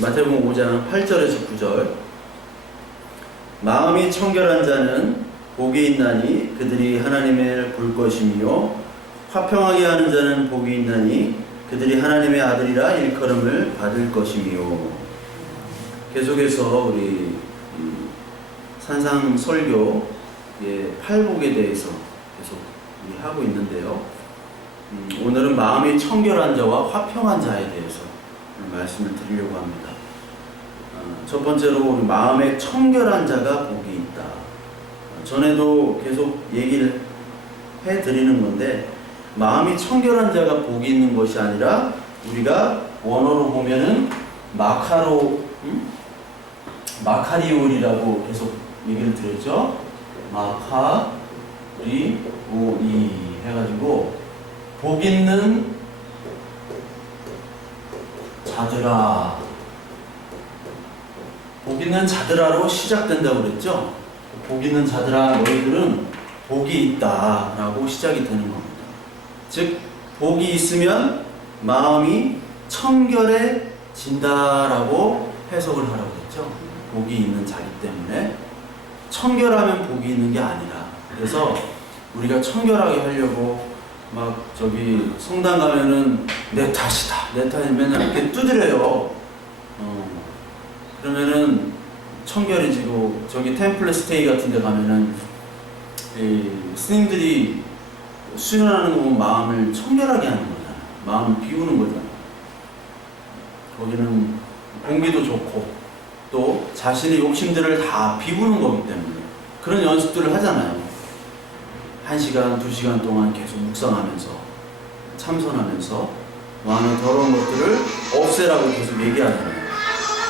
마태복음 5장 8절에서 9절. 마음이 청결한 자는 복이 있나니 그들이 하나님을 볼 것이며 화평하게 하는 자는 복이 있나니 그들이 하나님의 아들이라 일컬음을 받을 것이며. 계속해서 우리 산상 설교의 팔복에 대해서 계속 하고 있는데요. 오늘은 마음이 청결한 자와 화평한 자에 대해서 말씀을 드리려고 합니다. 첫 번째로 우리 마음에 청결한 자가 복이 있다. 전에도 계속 얘기를 해드리는 건데, 마음이 청결한 자가 복이 있는 것이 아니라 우리가 원어로 보면은 마카리올이라고 계속 얘기를 드렸죠. 마카리오이 해가지고 복 있는 자들아, 복 있는 자들아로 시작된다고 그랬죠. 복 있는 자들아, 너희들은 복이 있다 라고 시작이 되는 겁니다. 즉 복이 있으면 마음이 청결해진다라고 해석을 하라고 했죠. 복이 있는 자기 때문에. 청결하면 복이 있는 게 아니라, 그래서 우리가 청결하게 하려고 막 저기 성당 가면은 내 탓이다, 내 탓이 맨날 이렇게 두드려요. 그러면은 청결해지고, 저기 템플 스테이 같은 데 가면은 스님들이 수련하는 거 보면 마음을 청결하게 하는 거잖아요. 마음을 비우는 거잖아요. 거기는 공기도 좋고 또 자신의 욕심들을 다 비우는 거기 때문에 그런 연습들을 하잖아요. 1시간, 2시간 동안 계속 묵상하면서 참선하면서 마음의 더러운 것들을 없애라고 계속 얘기하잖아요.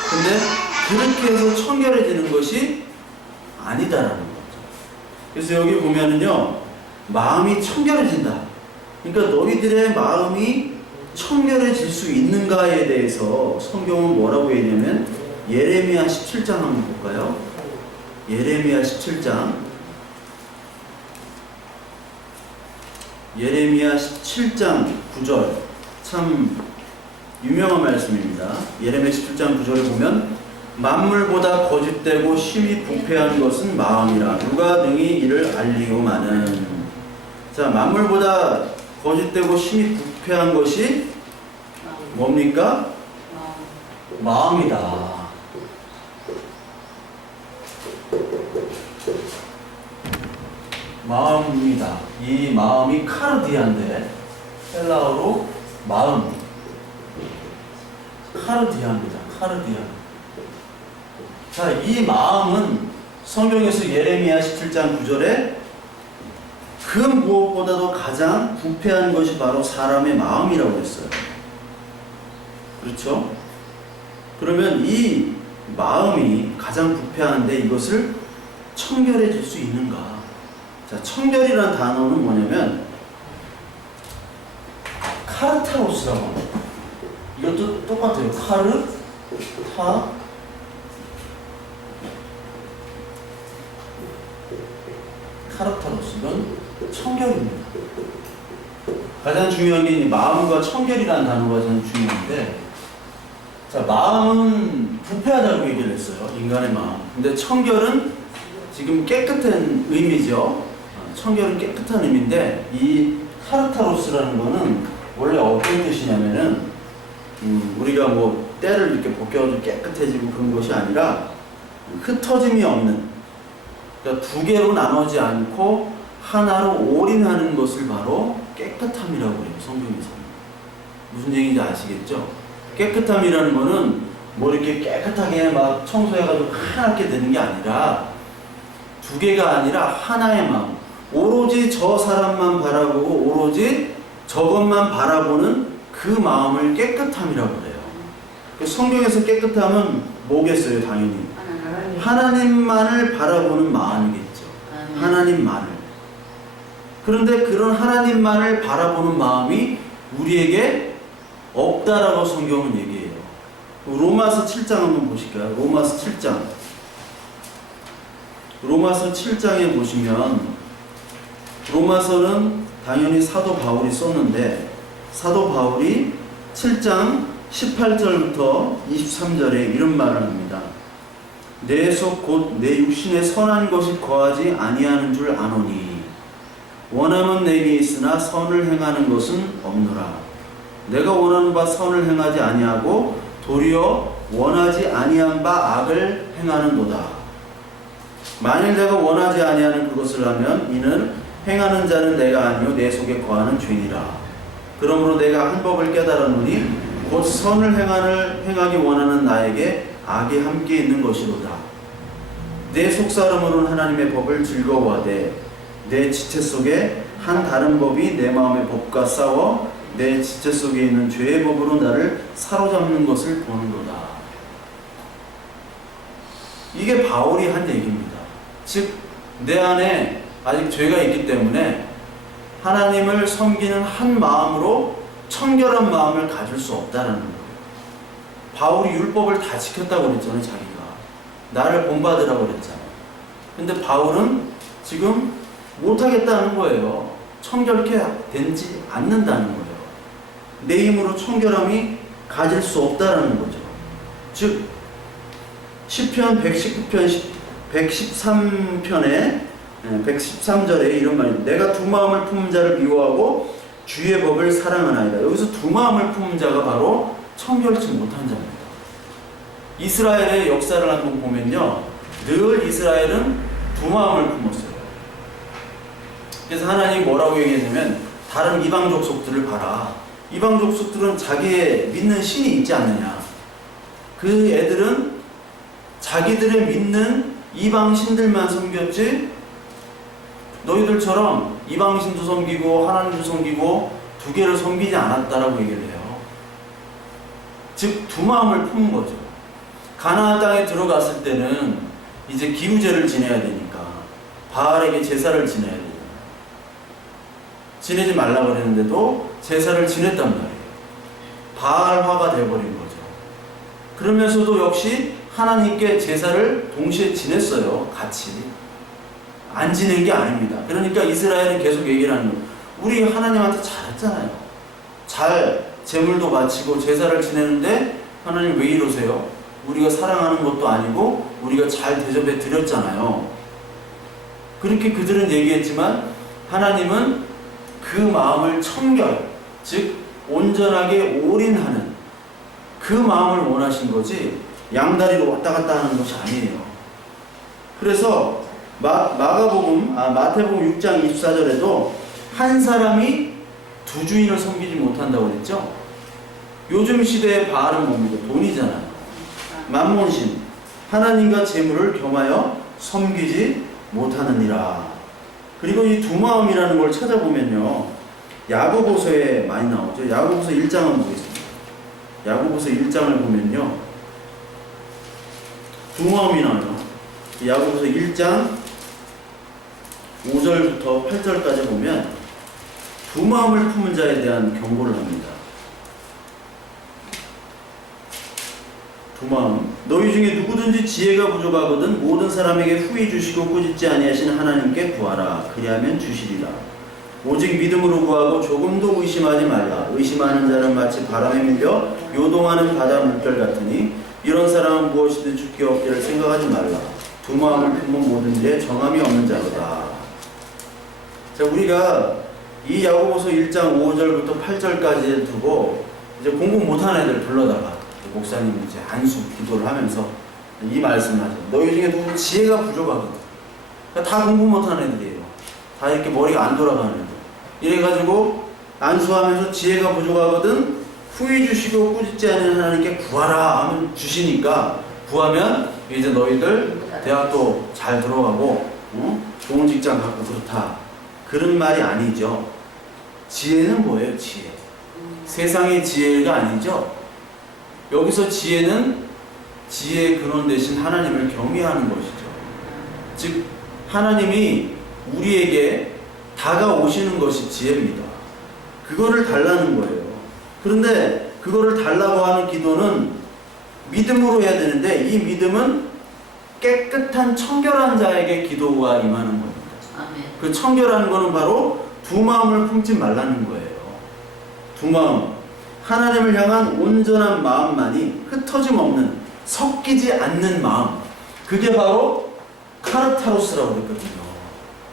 근데 그렇게 해서 청결해지는 것이 아니다라는 거죠. 그래서 여기 보면은요, 마음이 청결해진다. 그러니까 너희들의 마음이 청결해질 수 있는가에 대해서 성경은 뭐라고 얘기하냐면, 예레미야 17장 한번 볼까요? 예레미야 17장. 예레미야 17장 9절. 참 유명한 말씀입니다. 예레미야 17장 9절에 보면, 만물보다 거짓되고 심히 부패한 것은 마음이라 누가 능히 이를 알리오마는. 자, 만물보다 거짓되고 심히 부패한 것이 뭡니까? 마음이다. 마음이다. 이 마음이 카르디아인데, 헬라어로 마음, 카르디아입니다. 카르디아. 자, 이 마음은 성경에서 예레미야 17장 9절에 그 무엇보다도 가장 부패한 것이 바로 사람의 마음이라고 했어요. 그렇죠? 그러면 이 마음이 가장 부패한데 이것을 청결해질 수 있는가? 자, 청결이란 단어는 뭐냐면 카르타로스라고 합니다. 이것도 똑같아요. 카르타로스. 이건 청결입니다. 가장 중요한 게 마음과 청결이라는 단어가 가장 중요한데, 자, 마음은 부패하다고 얘기를 했어요. 인간의 마음. 근데 청결은 지금 깨끗한 의미죠. 청결은 깨끗한 의미인데, 이 카르타로스라는 거는 원래 어떤 뜻이냐면은, 우리가 뭐 때를 이렇게 벗겨가지고 깨끗해지고 그런 것이 아니라 흩어짐이 없는, 그러니까 두 개로 나누지 않고 하나로 올인하는 것을 바로 깨끗함이라고 해요. 성경에서는. 무슨 얘기인지 아시겠죠? 깨끗함이라는 거는 뭐 이렇게 깨끗하게 막 청소해가지고 하얗게 되는 게 아니라, 두 개가 아니라 하나의 마음, 오로지 저 사람만 바라보고 오로지 저것만 바라보는 그 마음을 깨끗함이라고 해요. 성경에서 깨끗함은 뭐겠어요? 당연히 하나님만을 바라보는 마음이겠죠. 하나님만을. 그런데 그런 하나님만을 바라보는 마음이 우리에게 없다라고 성경은 얘기해요. 로마서 7장 한번 보실까요? 로마서 7장. 로마서 7장에 보시면, 로마서는 당연히 사도 바울이 썼는데, 사도 바울이 7장 18절부터 23절에 이런 말을 합니다. 내 속 곧 내 육신에 선한 것이 거하지 아니하는 줄 아노니 원함은 내게 있으나 선을 행하는 것은 없노라. 내가 원하는 바 선을 행하지 아니하고 도리어 원하지 아니한 바 악을 행하는도다. 만일 내가 원하지 아니하는 그것을 하면 이는 행하는 자는 내가 아니요 내 속에 거하는 죄니라. 그러므로 내가 한 법을 깨달았노니 곧 선을 행하기 원하는 나에게 악이 함께 있는 것이로다. 내 속사람으로는 하나님의 법을 즐거워하되 내 지체 속에 한 다른 법이 내 마음의 법과 싸워 내 지체 속에 있는 죄의 법으로 나를 사로잡는 것을 보는도다. 이게 바울이 한 얘기입니다. 즉, 내 안에 아직 죄가 있기 때문에 하나님을 섬기는 한 마음으로 청결한 마음을 가질 수 없다는 거예요. 바울이 율법을 다 지켰다고 그랬잖아요, 자기가. 나를 본받으라고 그랬잖아요. 근데 바울은 지금 못하겠다는 거예요. 청결케 되지 않는다는 거예요. 내 힘으로 청결함이 가질 수 없다는 거죠. 즉, 시편 119편 113편에 113절에 이런 말입니다. 내가 두 마음을 품은 자를 미워하고 주의 법을 사랑하나이다. 여기서 두 마음을 품은 자가 바로 청결치 못한 자입니다. 이스라엘의 역사를 한번 보면요, 늘 이스라엘은 두 마음을 품었어요. 그래서 하나님이 뭐라고 얘기했냐면 다른 이방 족속들을 봐라. 이방 족속들은 자기의 믿는 신이 있지 않느냐. 그 애들은 자기들의 믿는 이방 신들만 섬겼지 너희들처럼 이방 신도 섬기고 하나님도 섬기고 두 개를 섬기지 않았다라고 얘기를 해요. 즉, 두 마음을 품은 거죠. 가나안 땅에 들어갔을 때는 이제 기후제를 지내야 되니까 바알에게 제사를 지내야 되잖아요. 지내지 말라고 그랬는데도 제사를 지냈단 말이에요. 바알화가 돼버린 거죠. 그러면서도 역시 하나님께 제사를 동시에 지냈어요. 같이. 안 지낸 게 아닙니다. 그러니까 이스라엘은 계속 얘기를 하는 거예요. 우리 하나님한테 잘했잖아요. 잘 제물도 바치고 제사를 지내는데 하나님 왜 이러세요? 우리가 사랑하는 것도 아니고 우리가 잘 대접해 드렸잖아요. 그렇게 그들은 얘기했지만 하나님은 그 마음을 청결, 즉 온전하게 올인하는 그 마음을 원하신 거지 양다리로 왔다 갔다 하는 것이 아니에요. 그래서 마태복음 6장 24절에도 한 사람이 두 주인을 섬기지 못한다고 그랬죠. 요즘 시대의 바알은 뭡니까? 돈이잖아요. 만몬신, 하나님과 재물을 겸하여 섬기지 못하느니라. 그리고 이 두 마음이라는 걸 찾아보면요, 야고보서에 많이 나오죠. 야고보서 1장을 보겠습니다. 야고보서 1장을 보면요, 두 마음이 나와요. 야고보서 1장 5절부터 8절까지 보면 두 마음을 품은 자에 대한 경고를 합니다. 두 마음. 너희 중에 누구든지 지혜가 부족하거든 모든 사람에게 후히 주시고 꾸짖지 아니하시는 하나님께 구하라. 그리하면 주시리라. 오직 믿음으로 구하고 조금도 의심하지 말라. 의심하는 자는 마치 바람에 밀려 요동하는 바다 물결 같으니 이런 사람은 무엇이든 죽게 없기를 생각하지 말라. 두 마음을 품은 모든 일에 정함이 없는 자로다. 자, 우리가 이 야고보서 1장 5절부터 8절까지 두고 이제 공부 못하는 애들 불러다가 목사님이 이제 안수 기도를 하면서 이 말씀을 하죠. 너희 중에 누구 지혜가 부족하거든. 그러니까 다 공부 못하는 애들이에요. 다 이렇게 머리가 안 돌아가는 애들. 이래가지고 안수하면서 지혜가 부족하거든 후히 주시고 꾸짖지 않는 하나님께 구하라 하면 주시니까 구하면 이제 너희들 대학도 잘 들어가고 좋은 직장 갖고 그렇다. 그런 말이 아니죠. 지혜는 뭐예요? 지혜. 세상의 지혜가 아니죠. 여기서 지혜는 지혜의 근원 대신 하나님을 경외하는 것이죠. 즉 하나님이 우리에게 다가오시는 것이 지혜입니다. 그거를 달라는 거예요. 그런데 그거를 달라고 하는 기도는 믿음으로 해야 되는데 이 믿음은 깨끗한 청결한 자에게 기도가 임하는 겁니다. 아멘. 그 청결한 거는 바로 두 마음을 품지 말라는 거예요. 두 마음. 하나님을 향한 온전한 마음만이 흩어짐 없는 섞이지 않는 마음, 그게 바로 카르타로스라고 그랬거든요.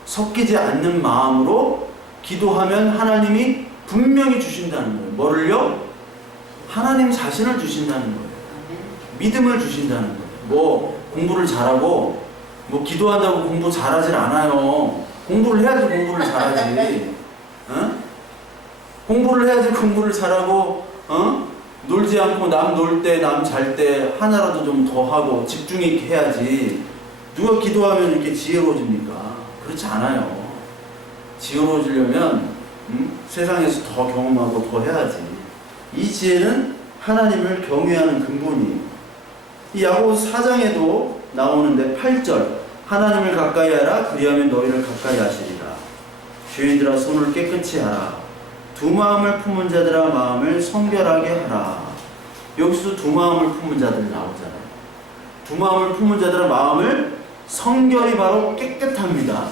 섞이지 않는 마음으로 기도하면 하나님이 분명히 주신다는 거예요. 뭐를요? 하나님 자신을 주신다는 거예요. 믿음을 주신다는 거예요. 뭐 공부를 잘하고 뭐 기도한다고 공부 잘하질 않아요. 공부를 해야지 공부를 잘하지. 어? 공부를 해야지 공부를 잘하고, 놀지 않고 남 놀 때, 남 잘 때 하나라도 좀 더 하고 집중 있게 해야지. 누가 기도하면 이렇게 지혜로워집니까? 그렇지 않아요. 지혜로워지려면 세상에서 더 경험하고 더 해야지. 이 지혜는 하나님을 경외하는 근본이에요. 이 야고보서 4장에도 나오는데 8절, 하나님을 가까이 하라. 그리하면 너희를 가까이 하시리라. 죄인들아 손을 깨끗이 하라. 두 마음을 품은 자들아 마음을 성결하게 하라. 여기서 두 마음을 품은 자들 나오잖아요. 두 마음을 품은 자들아 마음을 성결이 바로 깨끗합니다.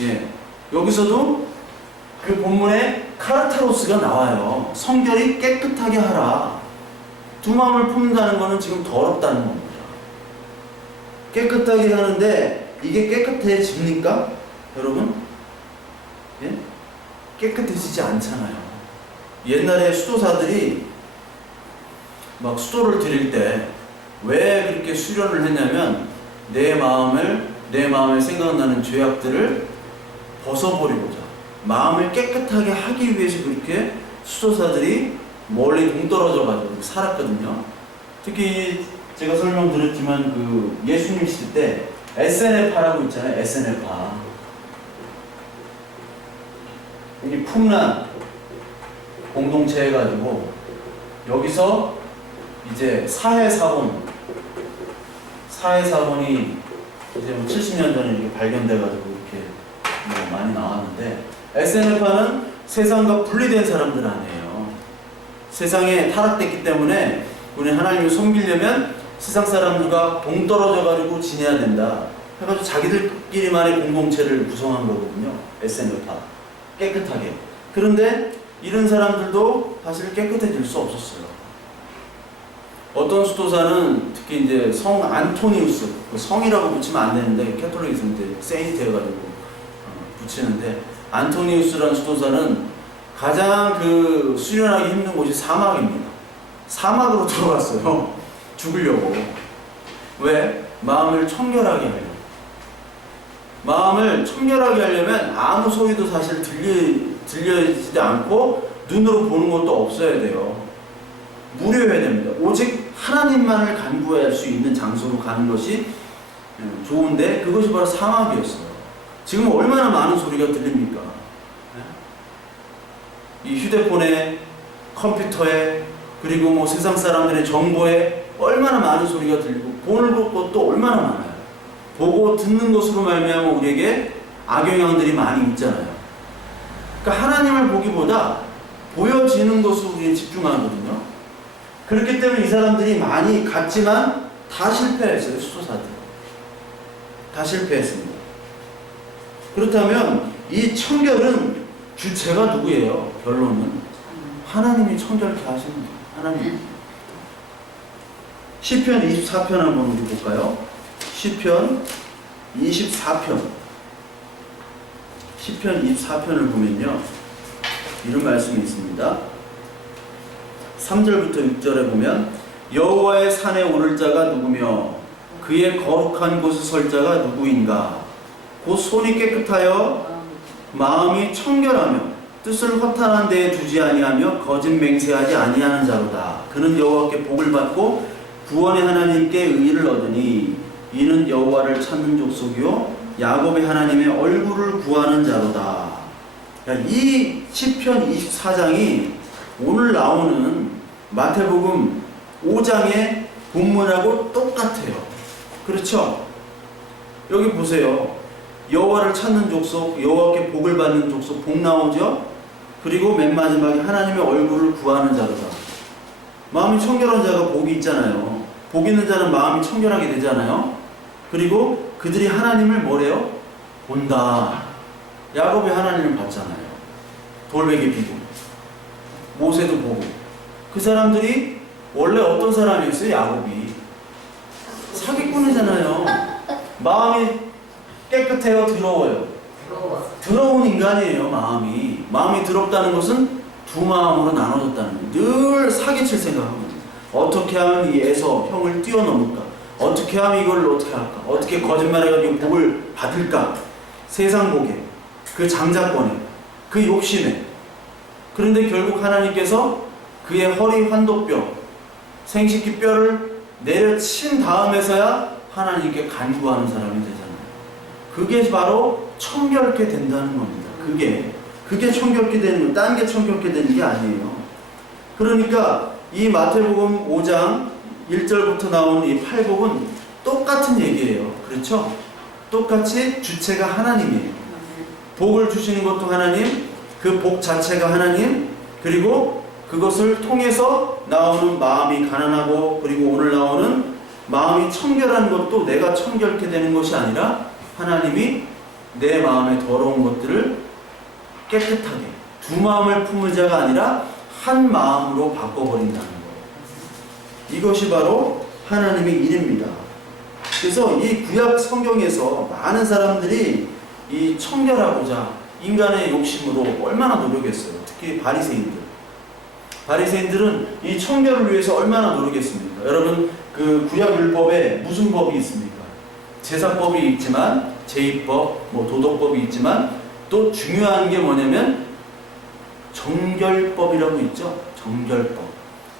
예, 여기서도 그 본문에 카르타로스가 나와요. 성결이 깨끗하게 하라. 두 마음을 품는다는 것은 지금 더럽다는 겁니다. 깨끗하게 하는데 이게 깨끗해집니까? 여러분? 예? 깨끗해지지 않잖아요. 옛날에 수도사들이 막 수도를 드릴 때 왜 그렇게 수련을 했냐면 내 마음에 생각나는 죄악들을 벗어버리고자, 마음을 깨끗하게 하기 위해서 그렇게 수도사들이 멀리 동떨어져 가지고 살았거든요. 특히 제가 설명드렸지만 그 예수님 시대 때 SNF파라고 있잖아요. SNF파. 이 풍란 공동체 해가지고 여기서 이제 사회사본이 이제 70년 전에 이렇게 발견돼가지고 이렇게 뭐 많이 나왔는데, SNF파는 세상과 분리된 사람들 아니에요. 세상에 타락됐기 때문에 우리 하나님을 섬기려면 세상 사람들과 동떨어져가지고 지내야 된다 해가지고 자기들끼리만의 공동체를 구성한 거거든요. SNF파. 깨끗하게. 그런데 이런 사람들도 사실 깨끗해질 수 없었어요. 어떤 수도사는 특히 이제 성 안토니우스, 성이라고 붙이면 안 되는데 캐톨릭에서는 세인트 해가지고 붙이는데, 안토니우스라는 수도사는 가장 그 수련하기 힘든 곳이 사막입니다. 사막으로 들어갔어요. 죽으려고. 왜? 마음을 청결하게 하려고. 마음을 청결하게 하려면 아무 소리도 사실 들려지지 않고 눈으로 보는 것도 없어야 돼요. 무료해야 됩니다. 오직 하나님만을 간구할 수 있는 장소로 가는 것이 좋은데, 그것이 바로 사막이었어요. 지금 얼마나 많은 소리가 들립니까? 이 휴대폰에, 컴퓨터에, 그리고 뭐 세상 사람들의 정보에 얼마나 많은 소리가 들리고 보는 것도 얼마나 많아요. 보고 듣는 것으로 말미암아 우리에게 악영향들이 많이 있잖아요. 그러니까 하나님을 보기보다 보여지는 것으로 우리는 집중하거든요. 그렇기 때문에 이 사람들이 많이 갔지만 다 실패했어요. 수도사들 다 실패했습니다. 그렇다면 이 청결은 주체가 누구예요? 결론은 하나님이 청결케 하시는 거예요. 하나님. 시편 24편 한번 우리 볼까요? 시편 24편. 시편 24편을 보면요, 이런 말씀이 있습니다. 3절부터 6절에 보면, 여호와의 산에 오를 자가 누구며 그의 거룩한 곳에 설 자가 누구인가? 곧 손이 깨끗하여 마음이 청결하며 뜻을 허탄한 데에 두지 아니하며 거짓 맹세하지 아니하는 자로다. 그는 여호와께 복을 받고 구원의 하나님께 의를 얻으니 이는 여호와를 찾는 족속이요 야곱의 하나님의 얼굴을 구하는 자로다. 이 시편 24장이 오늘 나오는 마태복음 5장의 본문하고 똑같아요. 그렇죠? 여기 보세요. 여호와를 찾는 족속, 여호와께 복을 받는 족속, 복 나오죠? 그리고 맨 마지막에 하나님의 얼굴을 구하는 자로다. 마음이 청결한 자가 복이 있잖아요. 복 있는 자는 마음이 청결하게 되잖아요. 그리고 그들이 하나님을 뭐래요? 본다. 야곱이 하나님을 봤잖아요. 돌베개 비고 모세도 보고 그 사람들이 원래 어떤 사람이었어요? 야곱이 사기꾼이잖아요. 마음이 깨끗해요, 더러워요? 더러운 인간이에요. 마음이 더럽다는 것은 두 마음으로 나눠졌다는 거예요. 늘 사기칠 생각합니다. 어떻게 하면 이 에서 형을 뛰어넘을까? 어떻게 하면 이걸 어떻게 할까? 어떻게 거짓말해가지고 복을 받을까? 세상 복에, 그 장자권에, 그 욕심에. 그런데 결국 하나님께서 그의 허리 환도뼈, 생식기 뼈를 내려친 다음에서야 하나님께 간구하는 사람이 되잖아요. 그게 바로 청결케 된다는 겁니다. 그게 청결케 되는 거, 딴 게 청결케 되는 게 아니에요. 그러니까 이 마태복음 5장 1절부터 나오는 이 팔복은 똑같은 얘기예요. 그렇죠? 똑같이 주체가 하나님이에요. 복을 주시는 것도 하나님, 그 복 자체가 하나님, 그리고 그것을 통해서 나오는 마음이 가난하고, 그리고 오늘 나오는 마음이 청결한 것도 내가 청결케 되는 것이 아니라 하나님이 내 마음에 더러운 것들을 깨끗하게, 두 마음을 품을 자가 아니라 한 마음으로 바꿔버린다는 거예요. 이것이 바로 하나님의 일입니다. 그래서 이 구약 성경에서 많은 사람들이 이 청결하고자 인간의 욕심으로 얼마나 노력했어요. 특히 바리새인들은 이 청결을 위해서 얼마나 노력했습니까? 여러분, 그 구약 율법에 무슨 법이 있습니까? 제사법이 있지만, 제의법, 도덕법이 있지만, 또 중요한 게 뭐냐면 정결법이라고 있죠. 정결법,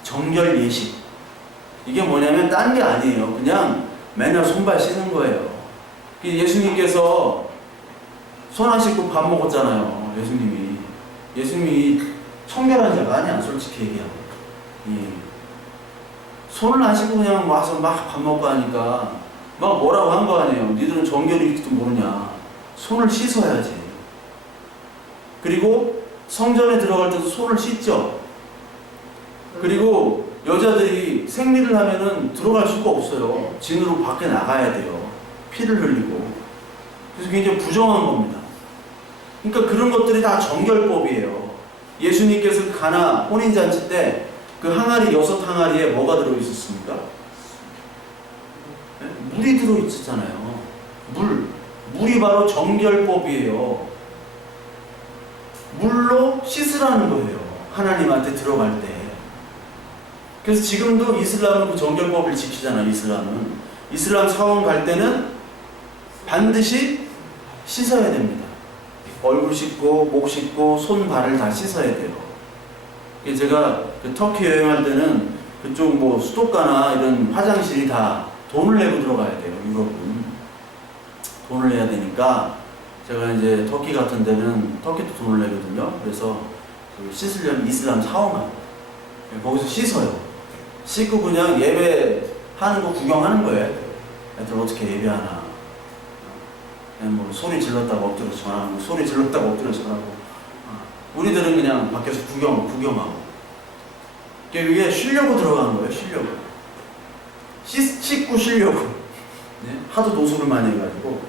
정결예식. 이게 뭐냐면 딴 게 아니에요. 그냥 맨날 손발 씻는 거예요. 예수님께서 손 안 씻고 밥 먹었잖아요. 예수님이 청결한 자가 아니야, 솔직히 얘기하고. 예. 손을 안 씻고 그냥 와서 막 밥 먹고 하니까 막 뭐라고 한 거 아니에요. 니들은 정결일지도 모르냐. 손을 씻어야지. 그리고 성전에 들어갈 때도 손을 씻죠. 그리고 여자들이 생리를 하면은 들어갈 수가 없어요. 진으로 밖에 나가야 돼요. 피를 흘리고. 그래서 굉장히 부정한 겁니다. 그러니까 그런 것들이 다 정결법이에요. 예수님께서 가나 혼인잔치 때 그 항아리 6항아리에 뭐가 들어있었습니까? 물이 들어있었잖아요. 물이 바로 정결법이에요. 물로 씻으라는 거예요. 하나님한테 들어갈 때. 그래서 지금도 이슬람은 그 정결법을 지키잖아요. 이슬람 사원 갈 때는 반드시 씻어야 됩니다. 얼굴 씻고 목 씻고 손 발을 다 씻어야 돼요. 제가 그 터키 여행할 때는 그쪽 수도가나 이런 화장실이 다 돈을 내고 들어가야 돼요. 유럽은 돈을 내야 되니까 제가 이제 터키 같은 데는 터키도 돈을 내거든요. 그래서 그 씻으려면 이슬람 사원 가요. 거기서 씻어요. 씻고 그냥 예배하는 거 구경하는 거예요. 애들 어떻게 예배하나. 그냥 소리 질렀다고 엎드려 전하고, 소리 질렀다고 엎드려 전하고. 우리들은 그냥 밖에서 구경하고. 그게 쉬려고 들어가는 거예요. 씻고 쉬려고. 네? 하도 노숙을 많이 해가지고.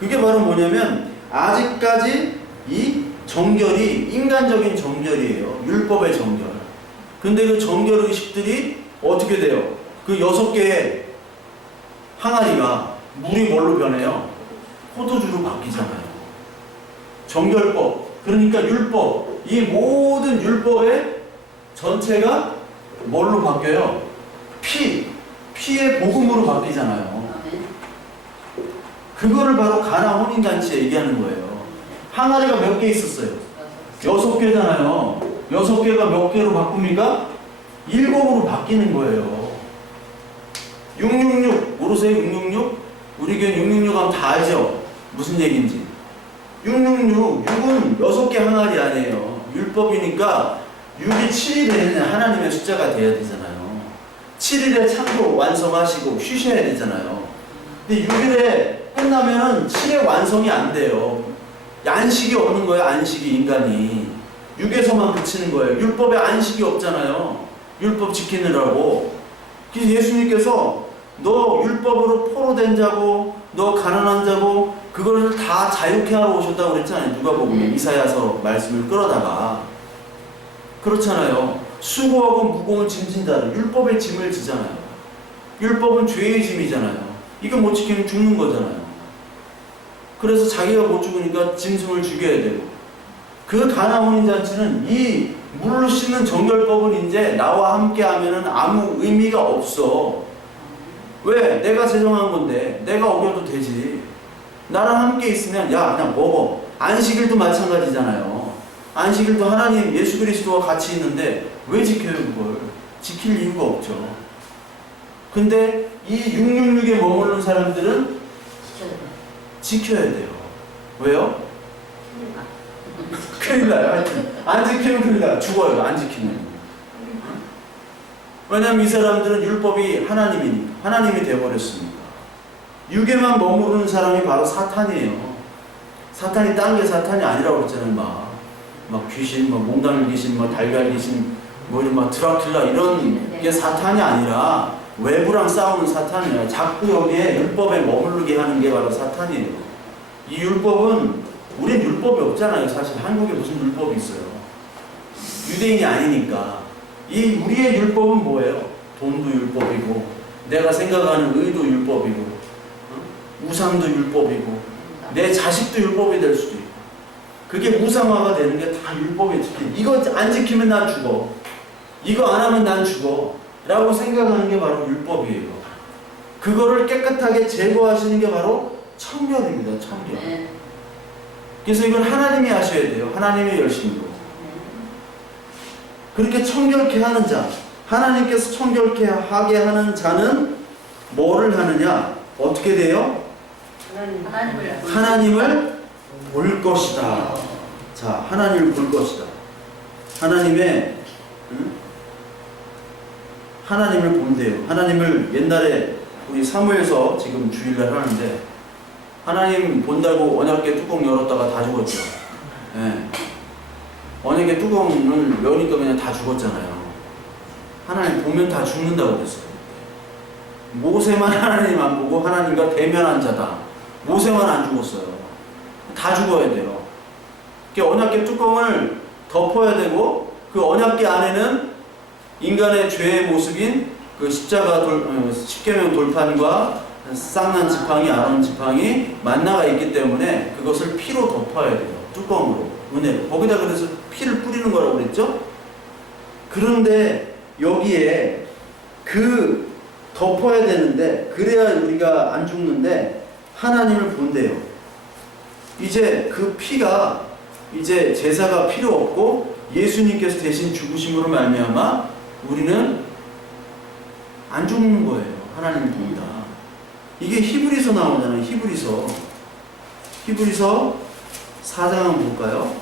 그게 바로 뭐냐면 아직까지 이 정결이 인간적인 정결이에요. 율법의 정결. 근데 그 정결 의식들이 어떻게 돼요? 그 6개의 항아리가 물이 뭘로 변해요? 포도주로 바뀌잖아요. 정결법, 그러니까 율법, 이 모든 율법의 전체가 뭘로 바뀌어요? 피의 복음으로 바뀌잖아요. 그거를 바로 가나 혼인잔치에 얘기하는 거예요. 항아리가 몇 개 있었어요? 6개잖아요. 6개가 몇 개로 바꿉니까? 7으로 바뀌는 거예요. 666 모르세요? 666? 우리 교회 666 하면 다 알죠? 무슨 얘기인지. 6은 6개 항아리 아니에요. 율법이니까 6이 7이 되는 하나님의 숫자가 돼야 되잖아요. 7일에 창조 완성하시고 쉬셔야 되잖아요. 근데 6일에 끝나면은 7의 완성이 안 돼요. 안식이 없는 거예요. 안식이 인간이 6에서만 그치는 거예요. 율법에 안식이 없잖아요. 율법 지키느라고. 그래서 예수님께서 너 율법으로 포로된 자고 너 가난한 자고 그걸 다 자유케 하러 오셨다고 그랬잖아요. 누가복음에 이사야서 말씀을 끌어다가. 그렇잖아요. 수고하고 무거운 짐 진다는 율법의 짐을 지잖아요. 율법은 죄의 짐이잖아요. 이거 못 지키면 죽는 거잖아요. 그래서 자기가 못 죽으니까 짐승을 죽여야 되고, 그 가나 혼인 잔치는 이 물로 씻는 정결법은 이제 나와 함께 하면은 아무 의미가 없어. 왜? 내가 제정한 건데 내가 어겨도 되지. 나랑 함께 있으면 야 그냥 먹어. 안식일도 마찬가지잖아요. 안식일도 하나님 예수 그리스도와 같이 있는데 왜 지켜요? 그걸 지킬 이유가 없죠. 근데 이 666에 머무르는 사람들은 지켜야 돼요. 왜요? 큰일 나요. 하여튼 안 지키면 큰일 나요. 죽어요. 안 지키면. 왜냐하면 이 사람들은 율법이 하나님이니까, 하나님이 되어버렸으니까. 육에만 머무르는 사람이 바로 사탄이에요. 사탄이 딴 게 사탄이 아니라고 그랬잖아요. 막 귀신, 몽땅 귀신, 달걀 귀신, 이런 드라큘라 이런 게 사탄이 아니라 외부랑 싸우는 사탄이에요. 자꾸 여기에 율법에 머무르게 하는 게 바로 사탄이에요. 이 율법은, 우린 율법이 없잖아요. 사실 한국에 무슨 율법이 있어요. 유대인이 아니니까. 이 우리의 율법은 뭐예요? 돈도 율법이고, 내가 생각하는 의도 율법이고, 우상도 율법이고, 내 자식도 율법이 될 수도 있고. 그게 우상화가 되는 게 다 율법에 지키는. 이거 안 지키면 난 죽어. 이거 안 하면 난 죽어. 라고 생각하는 게 바로 율법이에요. 그거를 깨끗하게 제거하시는 게 바로 청결입니다. 청결. 그래서 이건 하나님이 하셔야 돼요. 하나님의 열심으로. 그렇게 청결케 하는 자, 하나님께서 청결케 하게 하는 자는 뭐를 하느냐? 어떻게 돼요? 하나님을 볼 것이다. 자, 하나님을 볼 것이다. 하나님을 본대요. 하나님을 옛날에 우리 사무엘서 지금 주일날 하는데, 하나님 본다고 언약궤 뚜껑 열었다가 다 죽었죠. 예. 언약궤 뚜껑을 여니까 그냥 다 죽었잖아요. 하나님 보면 다 죽는다고 그랬어요. 모세만 하나님 안 보고 하나님과 대면한 자다. 모세만 안 죽었어요. 다 죽어야 돼요. 언약궤 뚜껑을 덮어야 되고, 그 언약궤 안에는 인간의 죄의 모습인 그 십계명 돌판과 쌍난 지팡이, 아론 지팡이, 만나가 있기 때문에 그것을 피로 덮어야 돼요. 뚜껑으로, 은혜로. 거기다 그래서 피를 뿌리는 거라고 그랬죠? 그런데 여기에 덮어야 되는데, 그래야 우리가 안 죽는데, 하나님을 본대요. 이제 그 피가, 이제 제사가 필요 없고, 예수님께서 대신 죽으심으로 말미암아 우리는 안 죽는 거예요. 하나님을 본다. 이게 히브리서 나오잖아요. 히브리서 4장 한번 볼까요?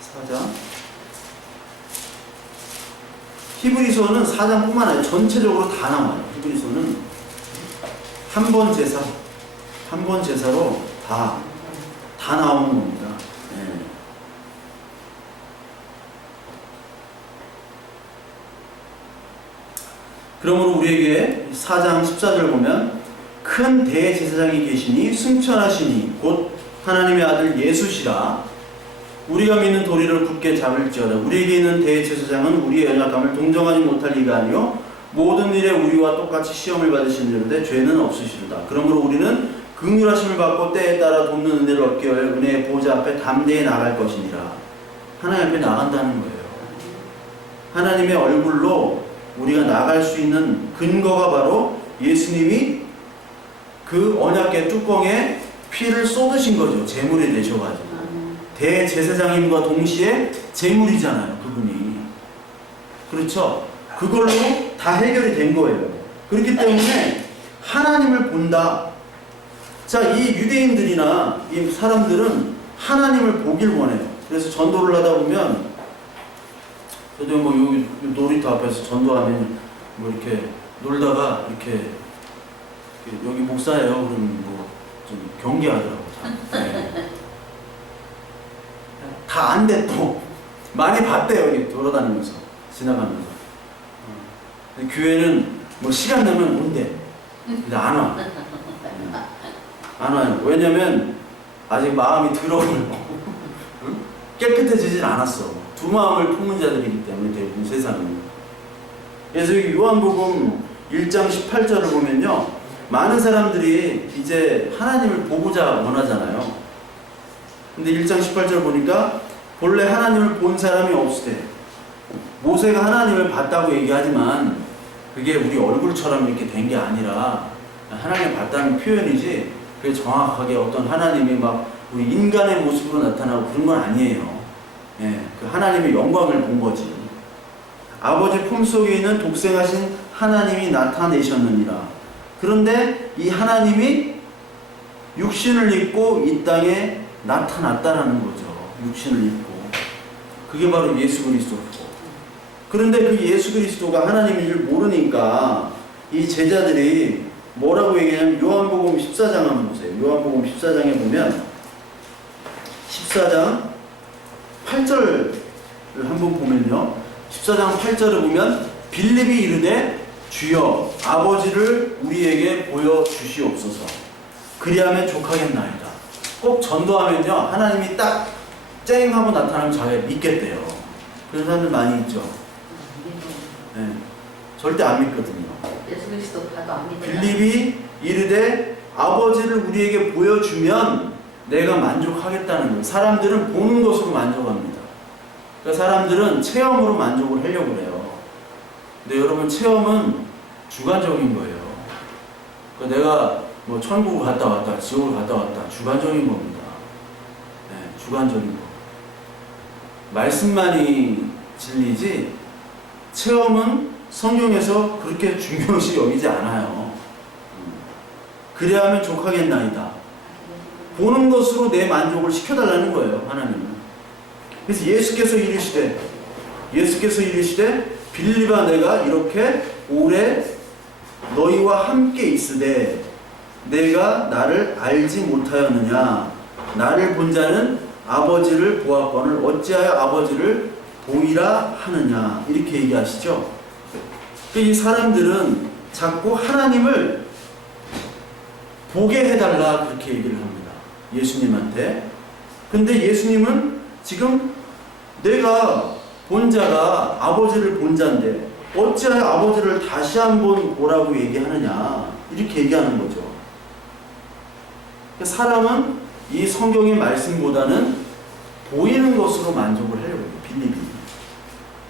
4장. 히브리서는 4장뿐만 아니라 전체적으로 다 나와요. 히브리서는 한 번 제사로 다 나오는 겁니다. 네. 그러므로 우리에게 4장 14절 보면, 큰 대제사장이 계시니 승천하시니 곧 하나님의 아들 예수시라. 우리가 믿는 도리를 굳게 잡을지어다. 우리에게 있는 대제사장은 우리의 연약함을 동정하지 못할 리가 아니요 모든 일에 우리와 똑같이 시험을 받으시는데 죄는 없으시로다. 그러므로 우리는 긍휼하심을 받고 때에 따라 돕는 은혜를 얻기 위하여 은혜의 보좌 앞에 담대히 나갈 것이니라. 하나님 앞에 나간다는 거예요. 하나님의 얼굴로 우리가 나갈 수 있는 근거가 바로 예수님이 그 언약궤 뚜껑에 피를 쏟으신 거죠. 제물이 되셔가지고. 대제사장님과 동시에 제물이잖아요. 그분이. 그렇죠? 그걸로 다 해결이 된 거예요. 그렇기 때문에 하나님을 본다. 자, 이 유대인들이나 이 사람들은 하나님을 보길 원해요. 그래서 전도를 하다 보면, 저도 여기 놀이터 앞에서 전도하면 이렇게 놀다가 이렇게 여기 목사예요. 그러면 좀 경계하더라고요. 네. 다 안 돼 또. 많이 봤대 여기 돌아다니면서 지나가면서. 교회는 시간 되면 온대. 근데 안 와. 안 와요. 왜냐면 아직 마음이 더러워요. 깨끗해지진 않았어. 두 마음을 품은 자들이기 때문에 대부분 세상은. 그래서 요한복음 1장 18절을 보면요, 많은 사람들이 이제 하나님을 보고자 원하잖아요. 근데 1장 18절 보니까 본래 하나님을 본 사람이 없으되, 모세가 하나님을 봤다고 얘기하지만 그게 우리 얼굴처럼 이렇게 된 게 아니라 하나님을 봤다는 표현이지, 그게 정확하게 어떤 하나님이 막 우리 인간의 모습으로 나타나고 그런 건 아니에요. 예, 그 하나님의 영광을 본 거지. 아버지 품속에 있는 독생하신 하나님이 나타내셨느니라. 그런데 이 하나님이 육신을 입고 이 땅에 나타났다라는 거죠. 육신을 입고. 그게 바로 예수 그리스도고. 그런데 그 예수 그리스도가 하나님인 줄 모르니까 이 제자들이 뭐라고 얘기하냐면, 요한복음 14장 한번 보세요. 요한복음 14장에 보면 14장 8절을 한번 보면요, 14장 8절을 보면 빌립이 이르되 주여 아버지를 우리에게 보여주시옵소서, 그리하면 족하겠나이다. 꼭 전도하면요, 하나님이 딱 쨍 하고 나타나면 자기가 믿겠대요. 그런 사람들 많이 있죠. 네, 절대 안 믿거든요. 예수 그리스도 봐도 안 믿어요. 빌립이 이르되 아버지를 우리에게 보여주면 내가 만족하겠다는 거예요. 사람들은 보는 것으로 만족합니다. 그러니까 사람들은 체험으로 만족을 하려고 해요. 근데 여러분, 체험은 주관적인 거예요. 그러니까 내가 뭐 천국을 갔다 왔다, 지옥을 갔다 왔다, 주관적인 겁니다. 네, 주관적인 거. 말씀만이 진리지 체험은 성경에서 그렇게 중요시 여기지 않아요. 그래야 하면 족하겠나이다. 보는 것으로 내 만족을 시켜달라는 거예요, 하나님은. 그래서 예수께서 이르시되 빌립아, 내가 이렇게 오래 너희와 함께 있으되 내가 나를 알지 못하였느냐. 나를 본 자는 아버지를 보았거늘 어찌하여 아버지를 보이라 하느냐. 이렇게 얘기하시죠. 이 사람들은 자꾸 하나님을 보게 해달라 그렇게 얘기를 합니다, 예수님한테. 근데 예수님은 지금 내가 본 자가 아버지를 본 자인데 어찌하여 아버지를 다시 한번 보라고 얘기하느냐, 이렇게 얘기하는 거죠. 사람은 이 성경의 말씀보다는 보이는 것으로 만족을 하려고 해요, 빌립이.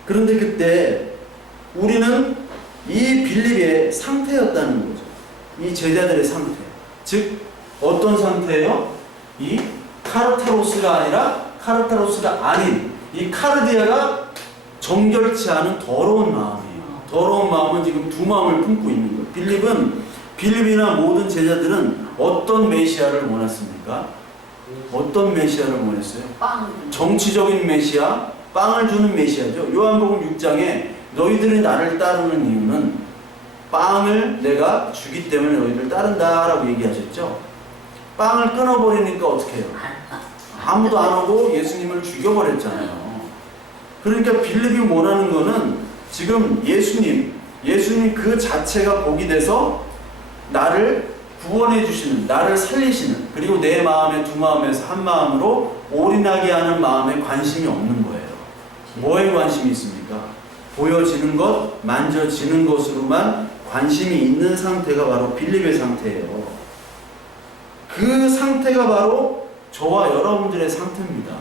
그런데 그때 우리는 이 빌립의 상태였다는 거죠. 이 제자들의 상태. 즉 어떤 상태예요? 이 카르타로스가 아니라, 카르타로스가 아닌 이 카르디아가 정결치 않은 더러운 마음이에요. 더러운 마음은 지금 두 마음을 품고 있는 거예요. 빌립이나 모든 제자들은 어떤 메시아를 원했습니까? 어떤 메시아를 원했어요? 정치적인 메시아, 빵을 주는 메시아죠. 요한복음 6장에 너희들이 나를 따르는 이유는 빵을 내가 주기 때문에 너희들 따른다 라고 얘기하셨죠. 빵을 끊어버리니까 어떻게 해요? 아무도 안 오고 예수님을 죽여버렸잖아요. 그러니까 빌립이 원하는 거는 지금 예수님 그 자체가 복이 돼서 나를 구원해 주시는, 나를 살리시는, 그리고 내 마음의 두 마음에서 한 마음으로 올인하게 하는 마음에 관심이 없는 거예요. 뭐에 관심이 있습니까? 보여지는 것, 만져지는 것으로만 관심이 있는 상태가 바로 빌립의 상태예요. 그 상태가 바로 저와 여러분들의 상태입니다.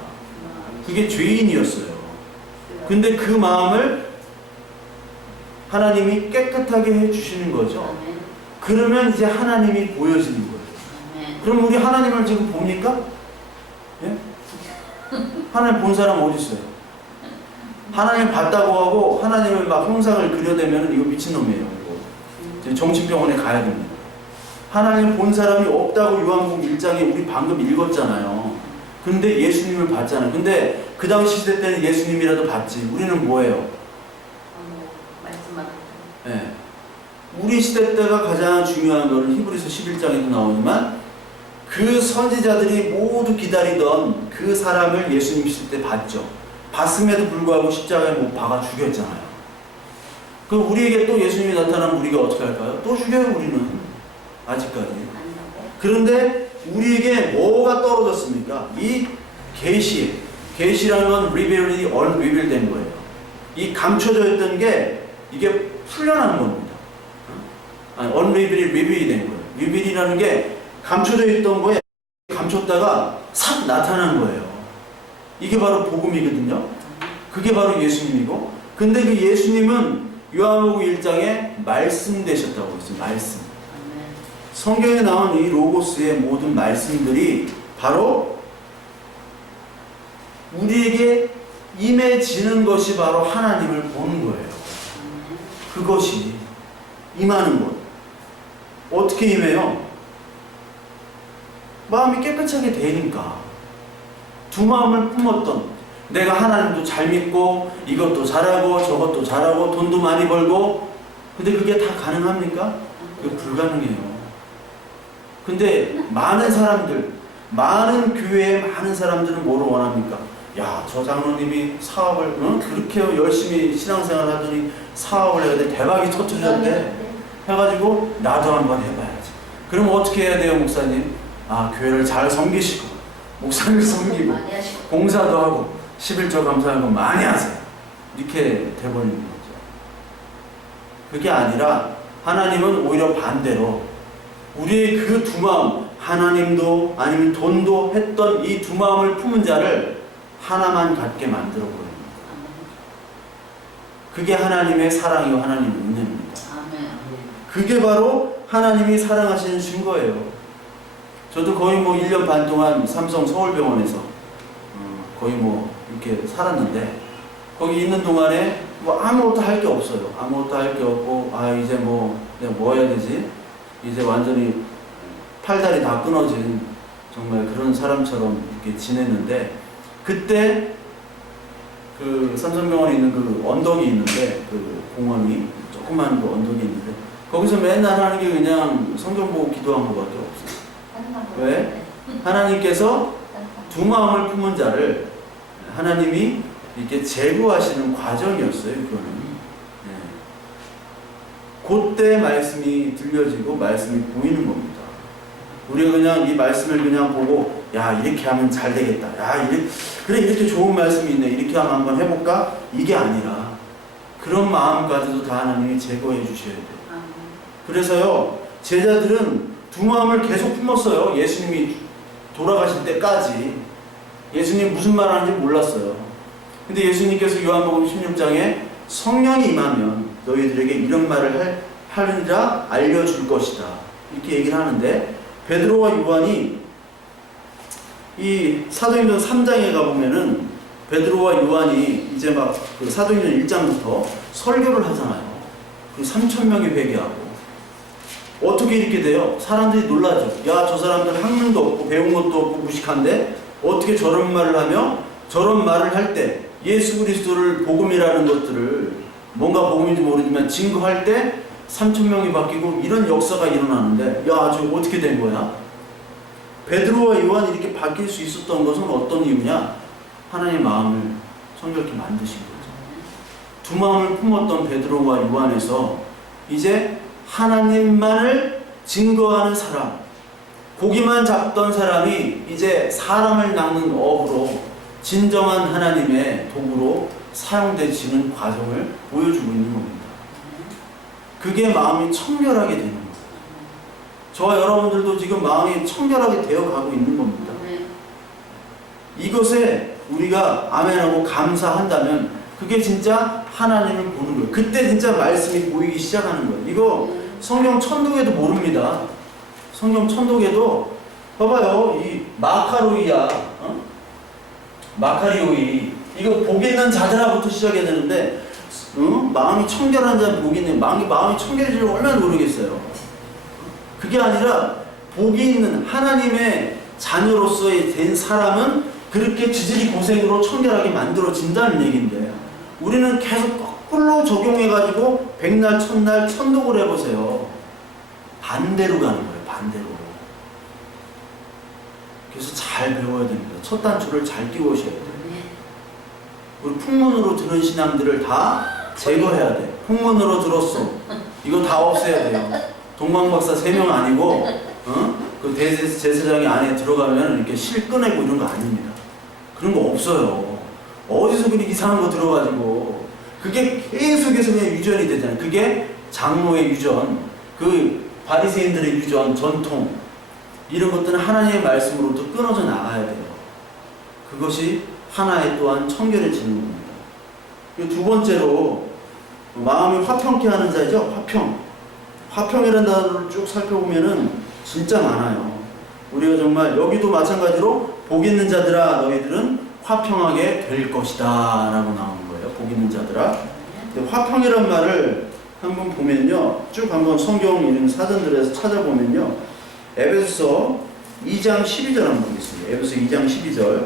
그게 죄인이었어요. 근데 그 마음을 하나님이 깨끗하게 해주시는 거죠. 그러면 이제 하나님이 보여지는 거예요. 그럼 우리 하나님을 지금 봅니까? 예? 하나님 본 사람 어디 있어요? 하나님 봤다고 하고 하나님을 막 형상을 그려대면 이거 미친놈이에요. 이거 정신병원에 가야 됩니다. 하나님 본 사람이 없다고 요한복음 1장에 우리 방금 읽었잖아요. 근데 예수님을 봤잖아요. 근데 그 당시 시대 때는 예수님이라도 봤지. 우리는 뭐예요? 말씀만. 네. 우리 시대 때가 가장 중요한 거는 히브리서 11장에도 나오지만 그 선지자들이 모두 기다리던 그 사람을 예수님 시대 때 봤죠. 봤음에도 불구하고 십자가에 못 박아 죽였잖아요. 그럼 우리에게 또 예수님이 나타나면 우리가 어떻게 할까요? 또 죽여요, 우리는. 아직까지. 그런데 우리에게 뭐가 떨어졌습니까? 이 계시라는 건 revealed, unrevealed 된 거예요. 이 감춰져 있던 게 이게 풀려난 겁니다. 아니, unreveal이 reveal이 된 거예요. reveal이라는 게 감춰져 있던 거에 감췄다가 싹 나타난 거예요. 이게 바로 복음이거든요. 그게 바로 예수님이고, 근데 그 예수님은 요한복음 1장에 말씀 되셨다고 했어요. 말씀. 성경에 나온 이 로고스의 모든 말씀들이 바로 우리에게 임해지는 것이 바로 하나님을 보는 거예요. 그것이 임하는 것. 어떻게 임해요? 마음이 깨끗하게 되니까. 두 마음을 품었던, 내가 하나님도 잘 믿고 이것도 잘하고 저것도 잘하고 돈도 많이 벌고, 근데 그게 다 가능합니까? 그게 불가능해요. 근데 많은 사람들, 많은 교회에 많은 사람들은 뭐를 원합니까? 야, 저 장로님이 사업을 그렇게 열심히 신앙생활 하더니 사업을 해야 돼, 대박이 터뜨렸대 해가지고 나도 한번 해봐야지. 그럼 어떻게 해야 돼요, 목사님? 아, 교회를 잘 섬기시고 목사를 섬기고 공사도 하고 11조 감사하는 거 많이 하세요. 이렇게 돼버리는 거죠. 그게 아니라 하나님은 오히려 반대로 우리의 그 두 마음, 하나님도 아니면 돈도 했던 이 두 마음을 품은 자를 하나만 갖게 만들어 버립니다. 그게 하나님의 사랑이요, 하나님의 은혜입니다. 그게 바로 하나님이 사랑하시는 증거예요. 저도 거의 뭐 1년 반 동안 삼성 서울병원에서 거의 뭐 이렇게 살았는데, 거기 있는 동안에 뭐 아무것도 할 게 없어요. 아무것도 할 게 없고, 아, 이제 뭐 내가 뭐 해야 되지? 이제 완전히 팔다리 다 끊어진 정말 그런 사람처럼 이렇게 지냈는데, 그때 그 삼성병원에 있는 그 언덕이 있는데, 그 공원이 조그만 그 언덕이 있는데, 거기서 맨날 하는 게 그냥 성경 보고 기도한 것밖에 없어요. 왜? 하나님께서 두 마음을 품은 자를 하나님이 이렇게 제거하시는 과정이었어요. 그거는. 네. 그때 말씀이 들려지고 말씀이 보이는 겁니다. 우리가 그냥 이 말씀을 그냥 보고, 야, 이렇게 하면 잘 되겠다. 야, 그래, 이렇게 좋은 말씀이 있네. 이렇게 하면 한번 해볼까? 이게 아니라 그런 마음까지도 다 하나님이 제거해 주셔야 돼요. 그래서요, 제자들은 두 마음을 계속 품었어요. 예수님이 돌아가실 때까지. 예수님 무슨 말 하는지 몰랐어요. 근데 예수님께서 요한복음 16장에 성령이 임하면 너희들에게 이런 말을 하리라 알려줄 것이다, 이렇게 얘기를 하는데, 베드로와 요한이 이 사도행전 3장에 가보면은 베드로와 요한이 이제 막 그 사도행전 1장부터 설교를 하잖아요. 그 3,000명이 회개하고. 어떻게 이렇게 돼요? 사람들이 놀라죠. 야, 저 사람들 학문도 없고 배운 것도 없고 무식한데 어떻게 저런 말을 하며, 저런 말을 할 때 예수 그리스도를 복음이라는 것들을 뭔가 복음인지 모르지만 증거할 때 3,000명이 바뀌고 이런 역사가 일어나는데, 야, 저 어떻게 된 거야? 베드로와 요한이 이렇게 바뀔 수 있었던 것은 어떤 이유냐? 하나님의 마음을 성결케 만드신 거죠. 두 마음을 품었던 베드로와 요한에서 이제 하나님만을 증거하는 사람, 고기만 잡던 사람이 이제 사람을 낚는 어부로, 진정한 하나님의 도구로 사용되시는 과정을 보여주고 있는 겁니다. 그게 마음이 청결하게 되는 거예요. 저와 여러분들도 지금 마음이 청결하게 되어가고 있는 겁니다. 이것에 우리가 아멘하고 감사한다면 그게 진짜 하나님을 보는 거예요. 그때 진짜 말씀이 보이기 시작하는 거예요. 이거 성경 천독에도 모릅니다. 성경 천독에도 봐봐요. 이 마카로이야, 마카리오이, 이거 복 있는 자들아부터 시작해야 되는데, 마음이 청결한 자는 복이 있는, 마음이 청결해지려고 얼마나 노력했어요. 그게 아니라 복이 있는 하나님의 자녀로서의 된 사람은 그렇게 지질이 고생으로 청결하게 만들어진다는 얘기인데, 우리는 계속 거꾸로 적용해가지고 백날 천날 천독을 해보세요. 반대로 가는 거예요. 반대로. 그래서 잘 배워야 됩니다. 첫 단추를 잘 끼우셔야 돼요. 우리 풍문으로 들은 신앙들을 다 제거해야 돼. 풍문으로 들었어, 이거 다 없애야 돼요. 동방박사 3명 아니고 그 제사장이 안에 들어가면 이렇게 실 꺼내고 이런 거 아닙니다. 그런 거 없어요. 어디서 그렇게 이상한 거 들어가지고. 그게 계속해서 그냥 유전이 되잖아요. 그게 장로의 유전, 그 바리새인들의 유전, 전통 이런 것들은 하나님의 말씀으로부터 끊어져 나가야 돼요. 그것이 하나의 또한 청결의 진리입니다. 두 번째로 마음이 화평케 하는 자이죠. 화평이라는 단어를 쭉 살펴보면은 진짜 많아요. 우리가 정말 여기도 마찬가지로 복 있는 자들아 너희들은 화평하게 될 것이다 라고 나오는 거예요. 복 있는 자들아. 화평이란 말을 한번 보면요, 쭉 한번 성경 이런 사전들에서 찾아보면요, 에베소서 2장 12절 한번 보겠습니다. 에베소서 2장 12절.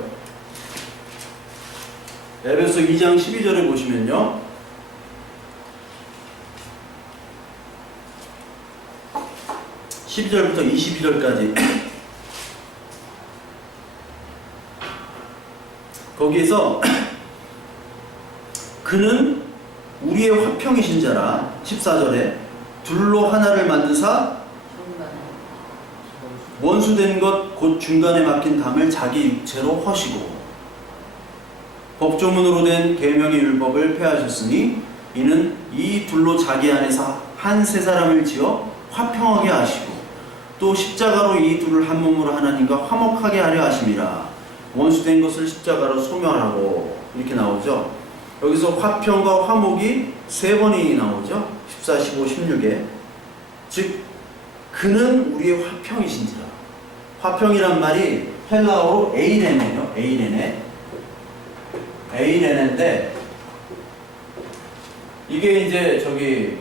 에베소서 2장 12절에 보시면요, (12절부터) (22절까지) 거기에서 그는 우리의 화평이신 자라. 14절에 둘로 하나를 만드사 원수된 것 곧 중간에 막힌 담을 자기 육체로 허시고 법조문으로 된 계명의 율법을 폐하셨으니 이는 이 둘로 자기 안에서 한 세 사람을 지어 화평하게 하시고 또 십자가로 이 둘을 한 몸으로 하나님과 화목하게 하려 하심이라. 원수된 것을 십자가로 소멸하고 이렇게 나오죠. 여기서 화평과 화목이 세 번이 나오죠. 14, 15, 16에. 즉 그는 우리의 화평이신지라. 화평이란 말이 헬라어로 에이레네요. 에이레네인데 이게 이제 저기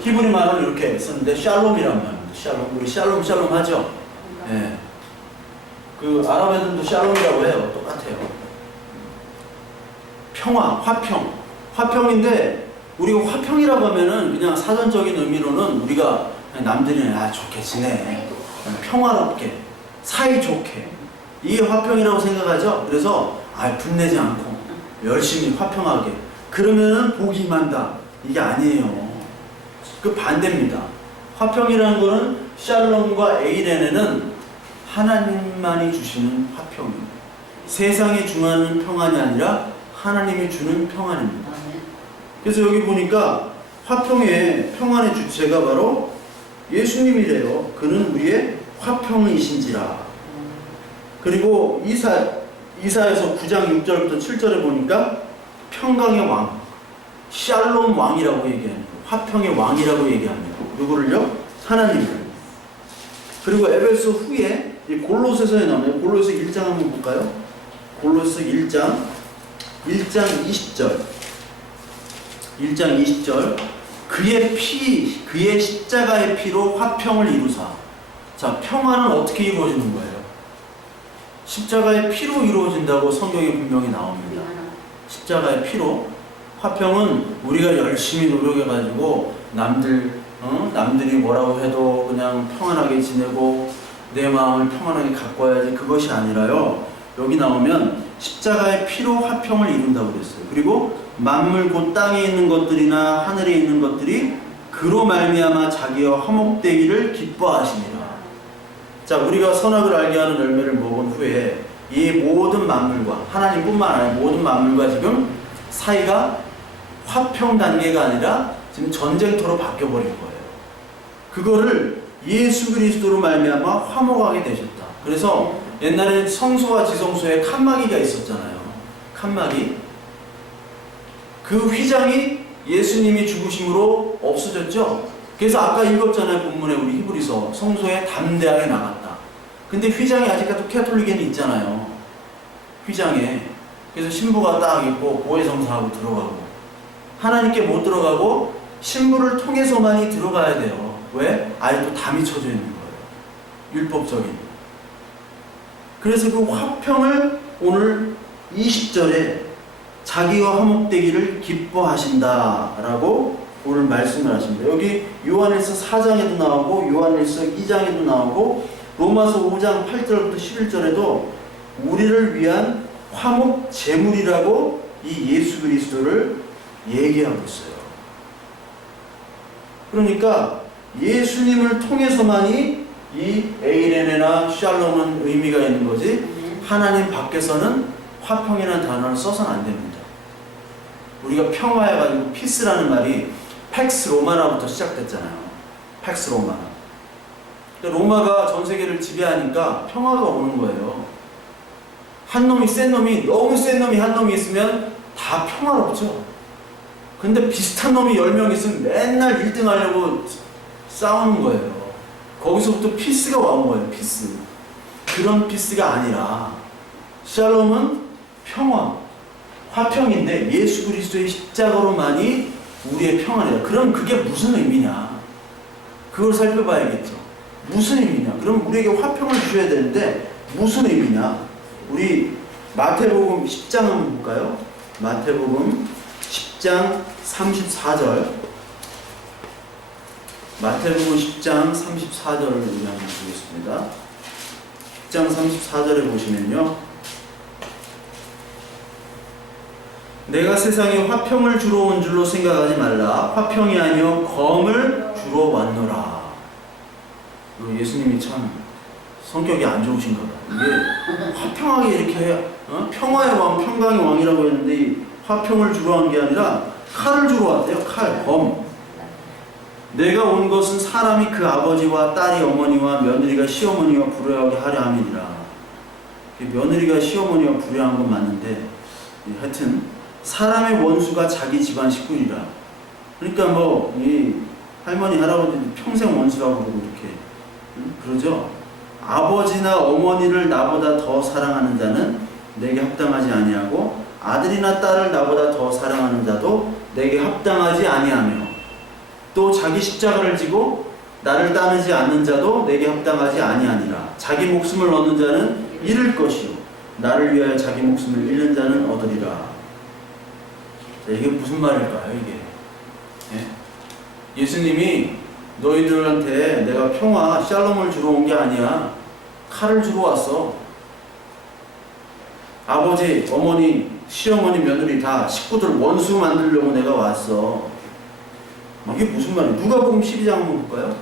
히브리 말은 이렇게 썼는데 샬롬이란 말입니다. 샬롬. 우리 샬롬 하죠? 예. 그 아랍 애들도 샬롬이라고 해요. 똑같아요. 평화, 화평인데 우리가 화평이라고 하면은 그냥 사전적인 의미로는 우리가 남들이랑 좋게 지내, 평화롭게, 사이좋게, 이게 화평이라고 생각하죠. 그래서 분내지 않고 열심히 화평하게 그러면은 복이 임한다. 이게 아니에요. 그 반대입니다. 화평이라는 거는 샬롬과 에이레네는 하나님만이 주시는 화평입니다. 세상에 중하는 평안이 아니라 하나님이 주는 평안입니다. 그래서 여기 보니까 화평의 평안의 주체가 바로 예수님이래요. 그는 우리의 화평이신지라. 그리고 이사야서 9장 6절부터 7절에 보니까 평강의 왕, 샬롬 왕이라고 얘기합니다. 화평의 왕이라고 얘기합니다. 누구를요? 하나님을. 그리고 에베소 후에 골로새서에 나오네요. 골로새 1장 한번 볼까요? 골로새 1장 20절. 1장 20절. 그의 십자가의 피로 화평을 이루사. 자, 평화는 어떻게 이루어지는 거예요? 십자가의 피로 이루어진다고 성경에 분명히 나옵니다. 십자가의 피로. 화평은 우리가 열심히 노력해가지고 남들이 뭐라고 해도 그냥 평안하게 지내고 내 마음을 평안하게 갖고 와야지, 그것이 아니라요. 여기 나오면 십자가의 피로 화평을 이룬다고 그랬어요. 그리고 만물 곧 땅에 있는 것들이나 하늘에 있는 것들이 그로 말미암아 자기와 화목되기를 기뻐하시니라. 자, 우리가 선악을 알게 하는 열매를 먹은 후에 이 모든 만물과, 하나님뿐만 아니라 모든 만물과 지금 사이가 화평 단계가 아니라 지금 전쟁터로 바뀌어버린 거예요. 그거를 예수 그리스도로 말미암아 화목하게 되셨다. 그래서 옛날에 성소와 지성소에 칸막이가 있었잖아요. 칸막이. 그 휘장이 예수님이 죽으심으로 없어졌죠. 그래서 아까 읽었잖아요. 본문에 우리 히브리서 성소에 담대하게 나갔다. 근데 휘장이 아직까지 캐톨릭에는 있잖아요. 휘장에. 그래서 신부가 딱 입고 고해성사하고 들어가고, 하나님께 못 들어가고 신부를 통해서만이 들어가야 돼요. 왜? 아직도 담이 쳐져 있는 거예요. 율법적인. 그래서 그 화평을 오늘 20절에 자기와 화목되기를 기뻐하신다라고 오늘 말씀을 하십니다. 여기 요한일서 4장에도 나오고 요한일서 2장에도 나오고 로마서 5장 8절부터 11절에도 우리를 위한 화목 제물이라고 이 예수 그리스도를 얘기하고 있어요. 그러니까 예수님을 통해서만이 이 에이레네나 샬롬은 의미가 있는 거지, 하나님 밖에서는 화평이라는 단어를 써서는 안 됩니다. 우리가 평화해가지고 피스라는 말이 팩스 로마나부터 시작됐잖아요. 팩스 로마나. 그러니까 로마가 전 세계를 지배하니까 평화가 오는 거예요. 한 놈이 센 놈이, 너무 센 놈이 한 놈이 있으면 다 평화롭죠. 근데 비슷한 놈이 10명 있으면 맨날 1등 하려고 싸우는 거예요. 거기서부터 피스가 와온 거예요. 피스. 그런 피스가 아니라 샬롬은 평화, 화평인데 예수 그리스도의 십자가로만이 우리의 평화래요. 그럼 그게 무슨 의미냐? 그걸 살펴봐야겠죠. 무슨 의미냐? 그럼 우리에게 화평을 주셔야 되는데 무슨 의미냐? 우리 마태복음 10장 한번 볼까요? 마태복음 10장 34절. 마태복음 10장 34절을 우리 한번 보겠습니다. 10장 34절에 보시면요. 내가 세상에 화평을 주러 온 줄로 생각하지 말라. 화평이 아니요 검을 주러 왔노라. 예수님이 참 성격이 안 좋으신가 봐. 이게 화평하게 이렇게 평화의 왕, 평강의 왕이라고 했는데 화평을 주러 온 게 아니라 칼을 주러 왔대요. 칼, 검. 내가 온 것은 사람이 그 아버지와 딸이 어머니와 며느리가 시어머니와 불효하게 하려 함이니라. 며느리가 시어머니와 불효한 건 맞는데 하여튼 사람의 원수가 자기 집안 식구이라. 그러니까 뭐 이 할머니 할아버지도 평생 원수라고 그러고 이렇게 그러죠. 아버지나 어머니를 나보다 더 사랑하는 자는 내게 합당하지 아니하고 아들이나 딸을 나보다 더 사랑하는 자도 내게 합당하지 아니하며 또 자기 십자가를 지고 나를 따르지 않는 자도 내게 합당하지 아니하니라. 자기 목숨을 얻는 자는 잃을 것이요 나를 위하여 자기 목숨을 잃는 자는 얻으리라. 자, 이게 무슨 말일까요? 이게 예수님이 너희들한테 내가 평화, 샬롬을 주러 온 게 아니야. 칼을 주러 왔어. 아버지, 어머니, 시어머니, 며느리 다 식구들 원수 만들려고 내가 왔어. 이게 무슨 말이에요? 누가복음 12장 한번 볼까요?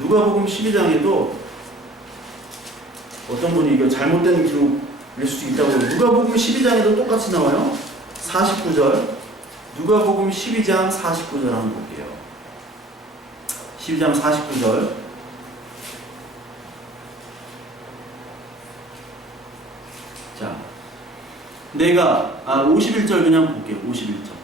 누가복음 12장에도 어떤 분이 이거 잘못된 기록일 수도 있다고 해요. 누가복음 12장에도 똑같이 나와요. 49절. 누가복음 12장 49절 한번 볼게요. 12장 49절. 자, 내가 51절 그냥 볼게요. 51절.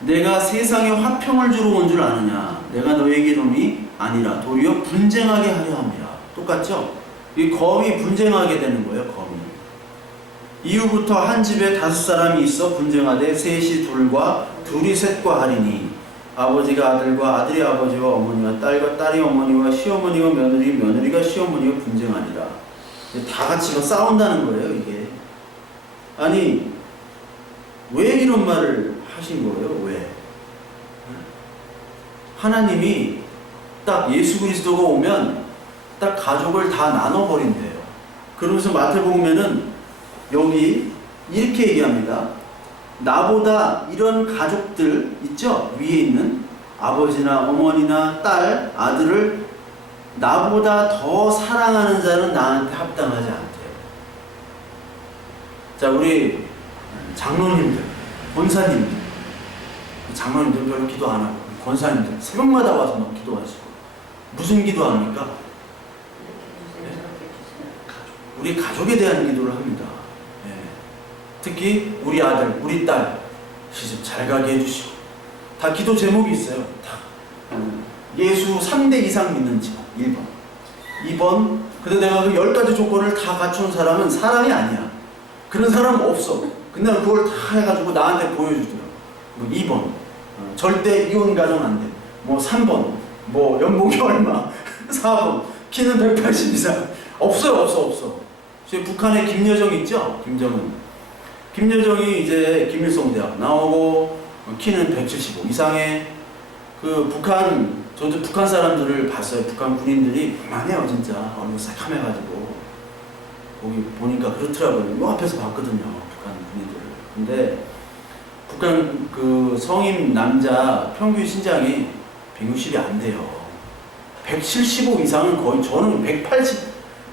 내가 세상에 화평을 주러 온 줄 아느냐? 내가 너에게 이름이 아니라 도리어 분쟁하게 하려 함이라. 똑같죠? 이 검이 분쟁하게 되는 거예요. 검이. 이후부터 한 집에 5사람이 있어 분쟁하되 셋이 둘과 둘이 셋과 하리니 아버지가 아들과 아들이 아버지와 어머니와 딸과 딸이 어머니와 시어머니와 며느리 며느리가 시어머니와 분쟁하니라. 다 같이 싸운다는 거예요. 이게 아니 왜 이런 말을 하신 거예요? 왜? 하나님이 딱 예수 그리스도가 오면 딱 가족을 다 나눠버린대요. 그러면서 마태복음에는 여기 이렇게 얘기합니다. 나보다 이런 가족들 있죠? 위에 있는 아버지나 어머니나 딸, 아들을 나보다 더 사랑하는 자는 나한테 합당하지 않대요. 자, 우리 장로님들, 권사님들, 장로님들 별로 기도 안 하고 권사님들 새벽마다 와서 막 기도하시고 무슨 기도합니까? 우리 가족에 대한 기도를 합니다. 특히 우리 아들, 우리 딸 시집 잘 가게 해주시고 다 기도 제목이 있어요. 다 예수 3대 이상 믿는 집안 1번 2번 근데 내가 그 10가지 조건을 다 갖춘 사람은 사람이 아니야. 그런 사람은 없어. 근데 그걸 다 해가지고 나한테 보여주더라고. 뭐 2번 절대 이혼 가정 안 돼. 뭐 3번 뭐 연봉이 얼마 4번 키는 180 이상 없어요. 없어. 지금 북한에 김여정 있죠? 김여정이 이제 김일성대학 나오고 키는 175 이상에 그 북한 저도 북한 사람들을 봤어요. 북한 군인들이 그만해요 진짜. 얼굴 새카매가지고 거기 보니까 그렇더라고요. 요 앞에서 봤거든요. 북한 군인들을. 근데 북한 그 성인 남자 평균 신장이 160이 안 돼요. 175 이상은 거의 저는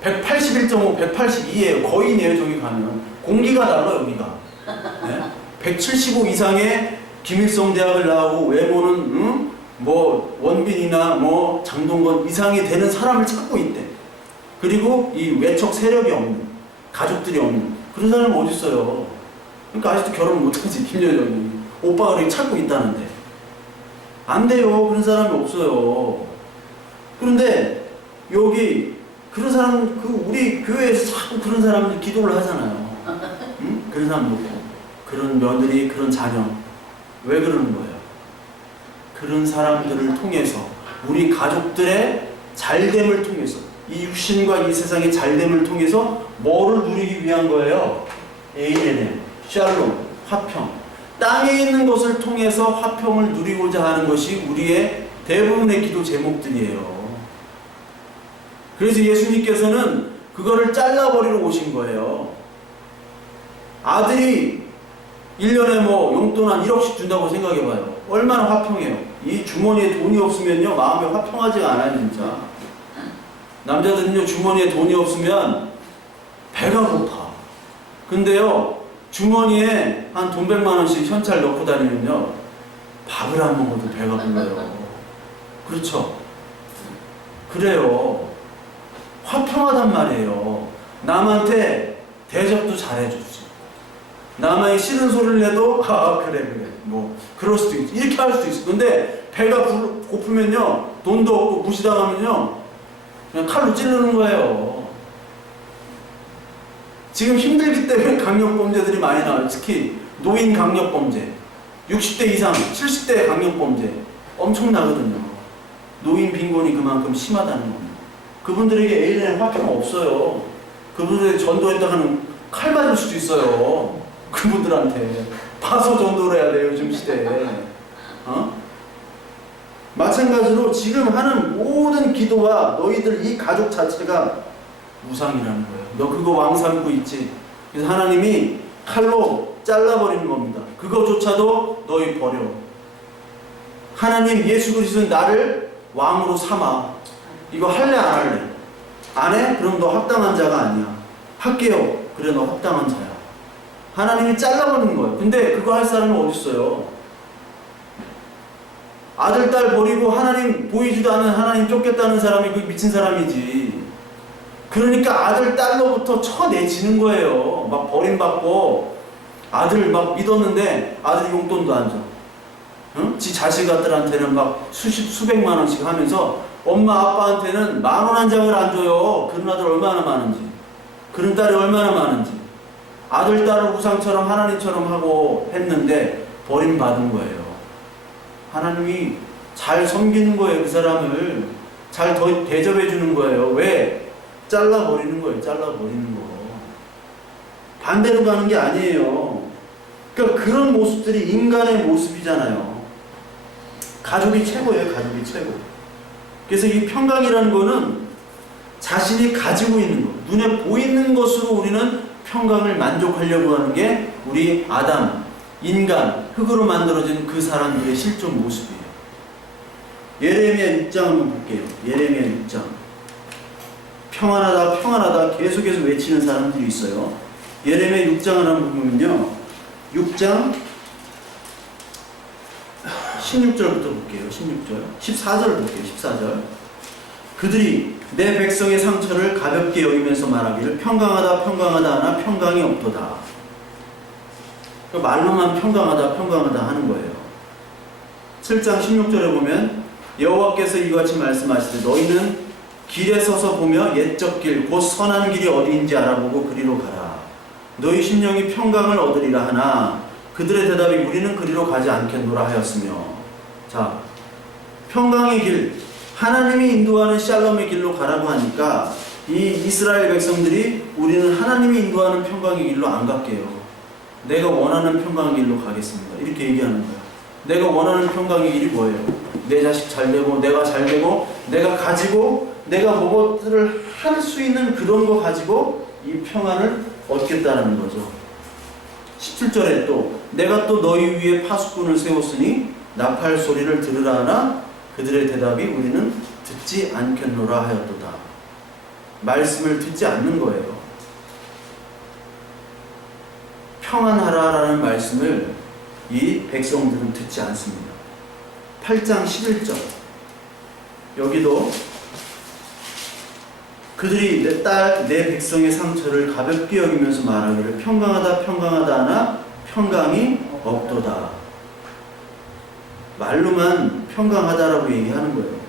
181.5, 182예요. 거의네요. 저기 가면 공기가 달라 여기가. 네? 175 이상의 김일성 대학을 나오고 외모는 뭐 원빈이나 뭐 장동건 이상이 되는 사람을 찾고 있대. 그리고 이 외척 세력이 없는, 가족들이 없는 그런 사람은 어디 있어요? 그러니까 아직도 결혼 못하지. 김여정이 오빠가 그렇게 찾고 있다는데 안 돼요. 그런 사람이 없어요. 그런데 여기 그런 사람, 우리 교회에서 자꾸 그런 사람들 기도를 하잖아요. 응? 그런 사람 놓고 그런 며느리, 그런 자녀 왜 그러는 거예요? 그런 사람들을 통해서 우리 가족들의 잘됨을 통해서 이 육신과 이 세상의 잘됨을 통해서 뭐를 누리기 위한 거예요? ANM, 샬롬, 화평. 땅에 있는 것을 통해서 화평을 누리고자 하는 것이 우리의 대부분의 기도 제목들이에요. 그래서 예수님께서는 그거를 잘라버리러 오신 거예요. 아들이 1년에 뭐 용돈 한 1억씩 준다고 생각해봐요. 얼마나 화평해요. 이 주머니에 돈이 없으면요 마음이 화평하지가 않아요. 진짜 남자들은요 주머니에 돈이 없으면 배가 고파. 근데요 주머니에 한 돈 100만 원씩 현찰 넣고 다니면요 밥을 안 먹어도 배가 불러요. 그렇죠? 그래요. 화평하단 말이에요. 남한테 대접도 잘해주지. 남의 싫은 소리를 내도 그래 뭐 그럴 수도 있지. 이렇게 할 수도 있어. 근데 배가 고프면요 돈도 없고 무시당하면요 그냥 칼로 찌르는 거예요. 지금 힘들기 때문에 강력범죄들이 많이 나와요. 특히 노인 강력범죄 60대 이상 70대 강력범죄 엄청나거든요. 노인 빈곤이 그만큼 심하다는 겁니다. 그분들에게 ANM 화평 없어요. 그분들에게 전도했다가는 칼 맞을 수도 있어요. 그분들한테 봐서 전도를 해야 돼요. 요즘 시대에. 마찬가지로 지금 하는 모든 기도와 너희들 이 가족 자체가 우상이라는 거예요. 너 그거 왕 삼고 있지. 그래서 하나님이 칼로 잘라버리는 겁니다. 그거조차도 너희 버려. 하나님 예수 그리스도는 나를 왕으로 삼아. 이거 할래 안 할래? 안 해? 그럼 너 합당한 자가 아니야. 할게요. 그래 너 합당한 자야. 하나님이 잘라버리는 거예요. 근데 그거 할 사람은 어디 있어요? 아들 딸 버리고 하나님 보이지도 않는 하나님 쫓겠다는 사람이 그 미친 사람이지. 그러니까 아들 딸로부터 쳐내지는 거예요. 막 버림받고 아들 막 믿었는데 아들이 용돈도 안 줘. 응? 지 자식아들한테는 막 수백만 원씩 하면서 엄마 아빠한테는 10,000원 한 장을 안 줘요. 그런 아들 얼마나 많은지, 그런 딸이 얼마나 많은지. 아들 딸을 우상처럼 하나님처럼 하고 했는데 버림받은 거예요. 하나님이 잘 섬기는 거예요. 그 사람을 잘 대접해 주는 거예요. 왜? 잘라버리는 거예요. 잘라버리는 거. 반대로 가는 게 아니에요. 그러니까 그런 모습들이 인간의 모습이잖아요. 가족이 최고예요. 가족이 최고. 그래서 이 평강이라는 거는 자신이 가지고 있는 것, 눈에 보이는 것으로 우리는 평강을 만족하려고 하는 게 우리 아담, 인간, 흙으로 만들어진 그 사람들의 실존 모습이에요. 예레미야 6장 한번 볼게요. 예레미야 6장. 평안하다, 평안하다 계속해서 외치는 사람들이 있어요. 예레미야 6장을 한번 보면요. 6장 16절부터 볼게요. 16절. 14절을 볼게요. 14절. 그들이 내 백성의 상처를 가볍게 여기면서 말하기를 평강하다 평강하다 하나 평강이 없도다. 말로만 평강하다 평강하다 하는 거예요. 7장 16절에 보면 여호와께서 이같이 말씀하시되 너희는 길에 서서 보며 옛적 길 곧 선한 길이 어디인지 알아보고 그리로 가라. 너희 심령이 평강을 얻으리라 하나 그들의 대답이 우리는 그리로 가지 않겠노라 하였으며. 자, 평강의 길, 하나님이 인도하는 샬롬의 길로 가라고 하니까 이 이스라엘 백성들이 우리는 하나님이 인도하는 평강의 길로 안 갈게요. 내가 원하는 평강의 길로 가겠습니다. 이렇게 얘기하는 거야. 내가 원하는 평강의 길이 뭐예요? 내 자식 잘 되고 내가 잘 되고 내가 가지고 내가 무엇들을 할 수 있는 그런 거 가지고 이 평안을 얻겠다는 거죠. 17절에 또 내가 또 너희 위에 파수꾼을 세웠으니 나팔 소리를 들으라 하나 그들의 대답이 우리는 듣지 않겠노라 하였도다. 말씀을 듣지 않는 거예요. 평안하라라는 말씀을 이 백성들은 듣지 않습니다. 8장 11절 여기도 그들이 내 백성의 상처를 가볍게 여기면서 말하기를 평강하다 평강하다 하나 평강이 없도다. 말로만 평강하다라고 얘기하는 거예요.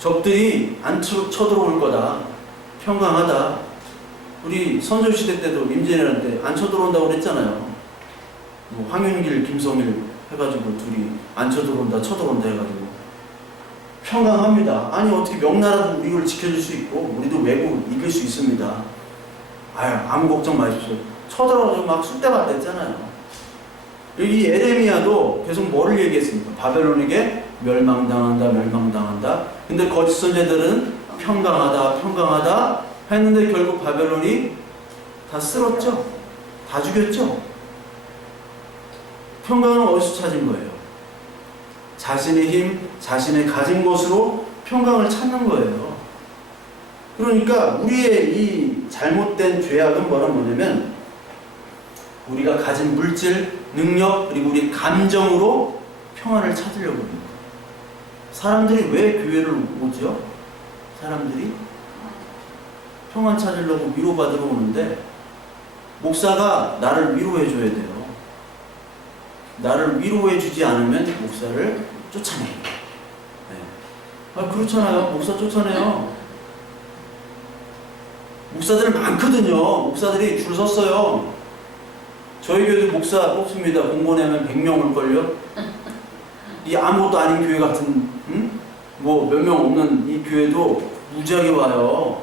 적들이 안 쳐들어올 거다. 평강하다. 우리 선조시대 때도 임진왜란 때 안 쳐들어온다고 그랬잖아요. 뭐 황윤길, 김성일 해가지고 둘이 안 쳐들어온다, 쳐들어온다 해가지고 평강합니다. 아니 어떻게 명나라도 우리를 지켜줄 수 있고 우리도 외국 이길 수 있습니다. 아유 아무 걱정 마십시오. 쳐들어가지고 막 쑥대밭 됐잖아요. 이 에레미야도 계속 뭐를 얘기했습니까? 바벨론에게 멸망당한다, 멸망당한다. 근데 거짓 선제들은 평강하다, 평강하다 했는데 결국 바벨론이 다 쓸었죠. 다 죽였죠. 평강은 어디서 찾은 거예요? 자신의 힘, 자신의 가진 것으로 평강을 찾는 거예요. 그러니까 우리의 이 잘못된 죄악은 뭐냐면 우리가 가진 물질, 능력, 그리고 우리 감정으로 평안을 찾으려고 합니다. 사람들이 왜 교회를 오죠? 사람들이 평안 찾으려고 위로받으러 오는데 목사가 나를 위로해 줘야 돼요. 나를 위로해 주지 않으면 목사를 쫓아내요. 네. 아, 그렇잖아요. 목사 쫓아내요. 목사들 많거든요. 목사들이 줄 섰어요. 저희 교회도 목사 뽑습니다. 공고내면 100명 올걸요? 이 아무것도 아닌 교회 같은, 뭐 몇 명 없는 이 교회도 무지하게 와요.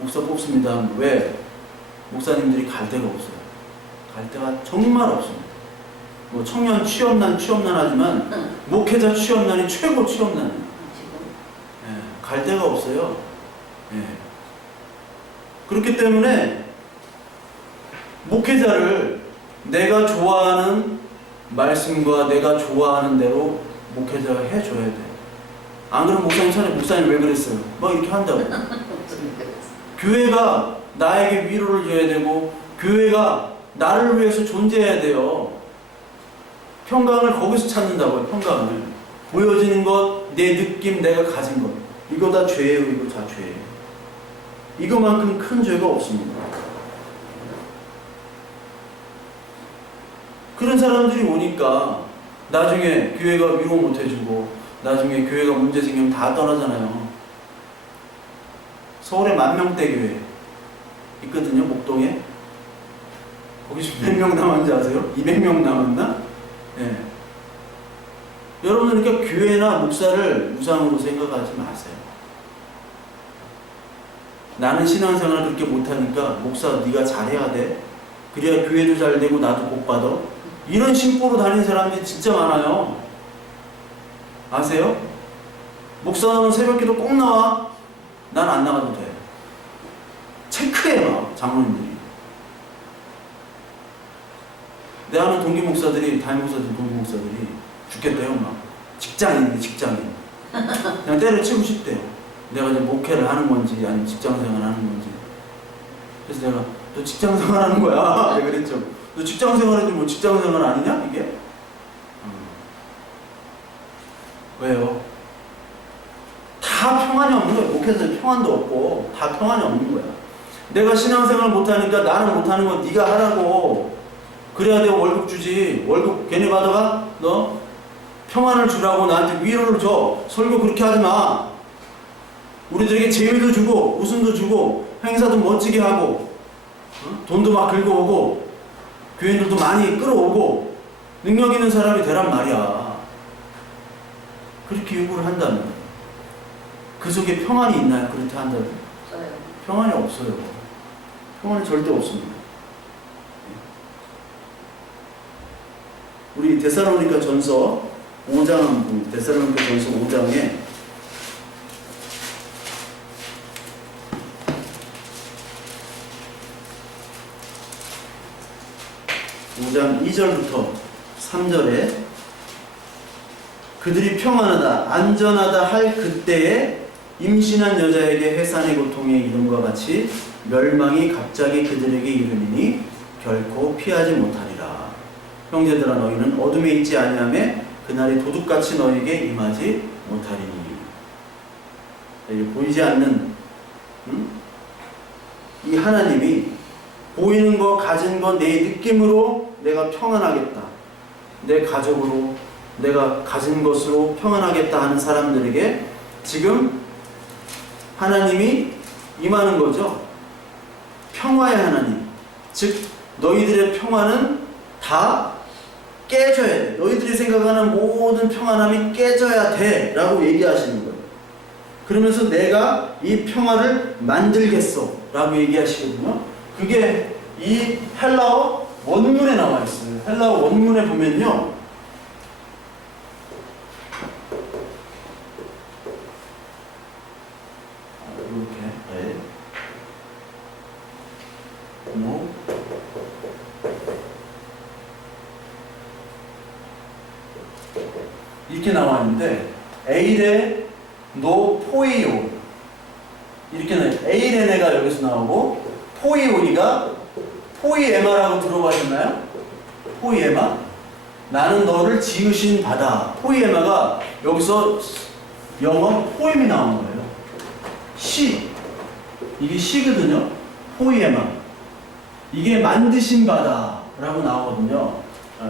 목사 뽑습니다. 왜? 목사님들이 갈 데가 없어요. 갈 데가 정말 없습니다. 뭐 청년 취업난 하지만 목회자 취업난이 최고 취업난. 예, 갈 데가 없어요. 예. 그렇기 때문에 목회자를 내가 좋아하는 말씀과 내가 좋아하는 대로 목회자가 해줘야 돼. 안 그러면 목사님 왜 그랬어요? 막 이렇게 한다고. 교회가 나에게 위로를 줘야 되고 교회가 나를 위해서 존재해야 돼요. 평강을 거기서 찾는다고요. 평강을 보여지는 것, 내 느낌, 내가 가진 것, 이거 다 죄예요. 이거 다 죄예요. 이거만큼 큰 죄가 없습니다. 그런 사람들이 오니까 나중에 교회가 위로 못 해주고 나중에 교회가 문제 생기면 다 떠나잖아요. 서울에 만명대 교회 있거든요. 목동에. 거기 몇 명 남았는지 아세요? 200명 남았나? 예. 여러분 그러니까 교회나 목사를 우상으로 생각하지 마세요. 나는 신앙생활을 그렇게 못하니까 목사 네가 잘해야 돼. 그래야 교회도 잘 되고 나도 복 받아. 이런 심보로 다니는 사람들이 진짜 많아요. 아세요? 목사는 새벽기도 꼭 나와. 난 안 나가도 돼. 체크해 막 장로님들이. 내 아는 동기 목사들이, 담임 목사들, 동기 목사들이 죽겠대요, 막. 직장인. 그냥 때려치고 싶대요. 내가 이제 목회를 하는 건지, 아니면 직장 생활 하는 건지. 그래서 내가, 너 직장 생활 하는 거야. 내가 그랬죠. 너 직장 생활 하지 뭐 직장 생활 아니냐, 이게? 왜요? 다 평안이 없는 거예요. 목회에서 평안도 없고, 다 평안이 없는 거야. 내가 신앙생활 못하니까 나는 못하는 건 네가 하라고. 그래야 내가 월급 주지. 월급 괜히 받아가? 너 평안을 주라고 나한테 위로를 줘. 설교 그렇게 하지 마. 우리들에게 재미도 주고 웃음도 주고 행사도 멋지게 하고 돈도 막 긁어오고 교인들도 많이 끌어오고 능력 있는 사람이 되란 말이야. 그렇게 요구를 한다면 그 속에 평안이 있나요? 그렇게 한다면? 없어요. 평안이 없어요. 평안이 절대 없습니다. 우리 데살로니가 전서 5장, 데살로니가 전서 5장에 5장 2절부터 3절에 그들이 평안하다, 안전하다 할 그때에 임신한 여자에게 해산의 고통의 이름과 같이 멸망이 갑자기 그들에게 이르리니 결코 피하지 못하리라. 형제들아 너희는 어둠에 있지 아니하며 그날이 도둑같이 너희에게 임하지 못하리니. 보이지 않는 이 하나님이 보이는 거 가진 거 내 느낌으로 내가 평안하겠다, 내 가족으로 내가 가진 것으로 평안하겠다 하는 사람들에게 지금 하나님이 임하는 거죠. 평화의 하나님, 즉 너희들의 평화는 다 깨져야 돼. 너희들이 생각하는 모든 평안함이 깨져야 돼 라고 얘기하시는 거예요. 그러면서 내가 이 평화를 만들겠어 라고 얘기하시거든요. 그게 이 헬라어 원문에 나와 있어요. 헬라어 원문에 보면요, 이렇게 이렇게 나와 있는데 에이레 노 포이오 이렇게 나와요. 에이레네가 여기서 나오고 포이오이가 포이에마라고 들어보셨나요? 포이에마? 나는 너를 지으신 바다. 포이에마가 여기서 영어 포임이 나온 거예요. 시, 이게 시거든요. 포이에마, 이게 만드신 바다라고 나오거든요.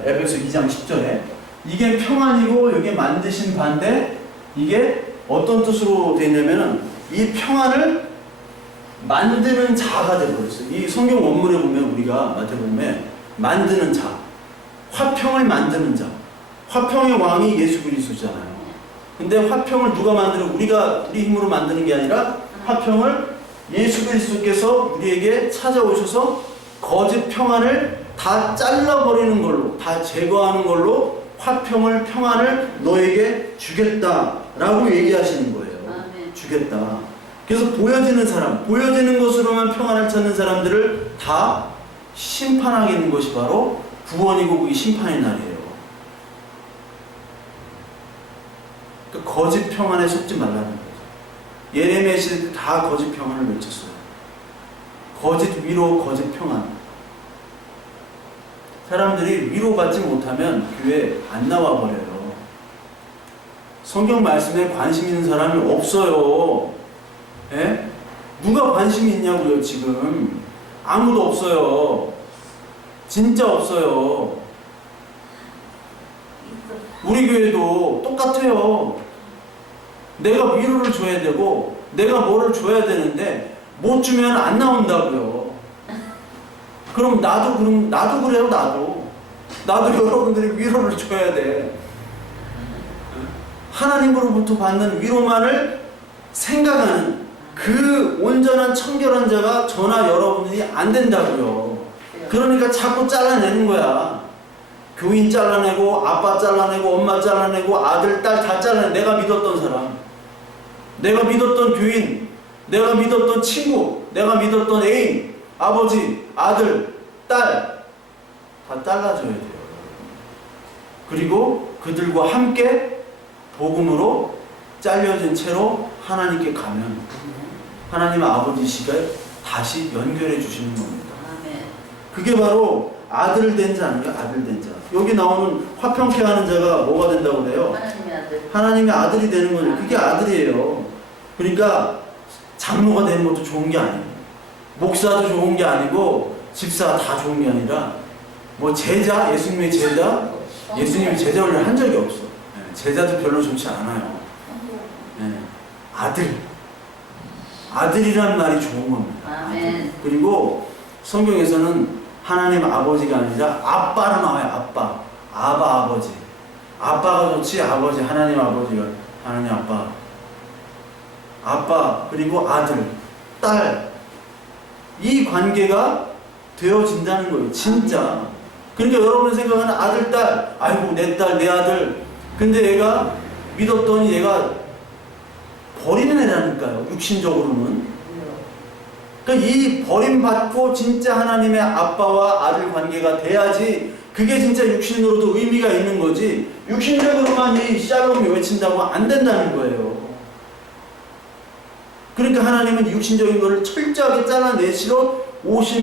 에베소 2장 10절에 이게 평안이고 이게 만드신 바인데 이게 어떤 뜻으로 되냐면은 이 평안을 만드는 자가 되어버렸어요. 이 성경 원문에 보면 우리가 마태복음에 만드는 자, 화평을 만드는 자, 화평의 왕이 예수 그리스도잖아요. 근데 화평을 누가 만들어? 우리가 우리 힘으로 만드는 게 아니라 화평을 예수 그리스도께서 우리에게 찾아오셔서 거짓 평안을 다 잘라버리는 걸로, 다 제거하는 걸로 화평을, 평안을 너에게 주겠다라고 얘기하시는 거예요. 주겠다. 그래서 보여지는 사람, 보여지는 것으로만 평안을 찾는 사람들을 다 심판하겠는 것이 바로 구원이고 그게 심판의 날이에요. 그러니까 거짓 평안에 속지 말라는 거죠. 예레미야 시대 다 거짓 평안을 외쳤어요. 거짓 위로, 거짓 평안. 사람들이 위로받지 못하면 교회 안 나와버려요. 성경 말씀에 관심 있는 사람이 없어요. 예? 누가 관심이 있냐고요, 지금. 아무도 없어요. 진짜 없어요. 우리 교회도 똑같아요. 내가 위로를 줘야 되고, 내가 뭐를 줘야 되는데, 못 주면 안 나온다고요. 그럼 나도 그래요, 나도. 나도 여러분들이 위로를 줘야 돼. 하나님으로부터 받는 위로만을 생각하는 그 온전한 청결한 자가 저나 여러분들이 안 된다고요. 그러니까 자꾸 잘라내는 거야. 교인 잘라내고, 아빠 잘라내고, 엄마 잘라내고, 아들, 딸 다 잘라내. 내가 믿었던 사람, 내가 믿었던 교인, 내가 믿었던 친구, 내가 믿었던 애인, 아버지, 아들, 딸 다 잘라줘야 돼요. 그리고 그들과 함께 복음으로 잘려진 채로 하나님께 가면 하나님 아버지시가 다시 연결해 주시는 겁니다. 그게 바로 아들 된 자 아니에요? 아들 된 자. 여기 나오는 화평케 하는 자가 뭐가 된다고 그래요? 하나님의 아들. 하나님의 아들이 되는 거예요. 그게 아들이에요. 그러니까 장로가 되는 것도 좋은 게 아니에요. 목사도 좋은 게 아니고 집사가 다 좋은 게 아니라 뭐 제자, 예수님의 제자, 예수님이 제자를 한 적이 없어. 제자도 별로 좋지 않아요. 아들, 아들이란 말이 좋은 겁니다. 아들. 그리고 성경에서는 하나님 아버지가 아니라 아빠로 나와요. 아빠, 아바 아버지. 아빠가 좋지, 아버지, 하나님 아버지가, 하나님 아빠. 아빠, 그리고 아들, 딸. 이 관계가 되어진다는 거예요. 진짜. 그러니까 여러분이 생각하는 아들, 딸, 아이고 내 딸, 내 아들. 근데 얘가 믿었더니 얘가 버리는 애라니까요. 육신적으로는. 그러니까 이 버림받고 진짜 하나님의 아빠와 아들 관계가 돼야지 그게 진짜 육신으로도 의미가 있는 거지, 육신적으로만 이 샬롬이 외친다고 안 된다는 거예요. 그러니까 하나님은 육신적인 것을 철저하게 잘라내시러 오신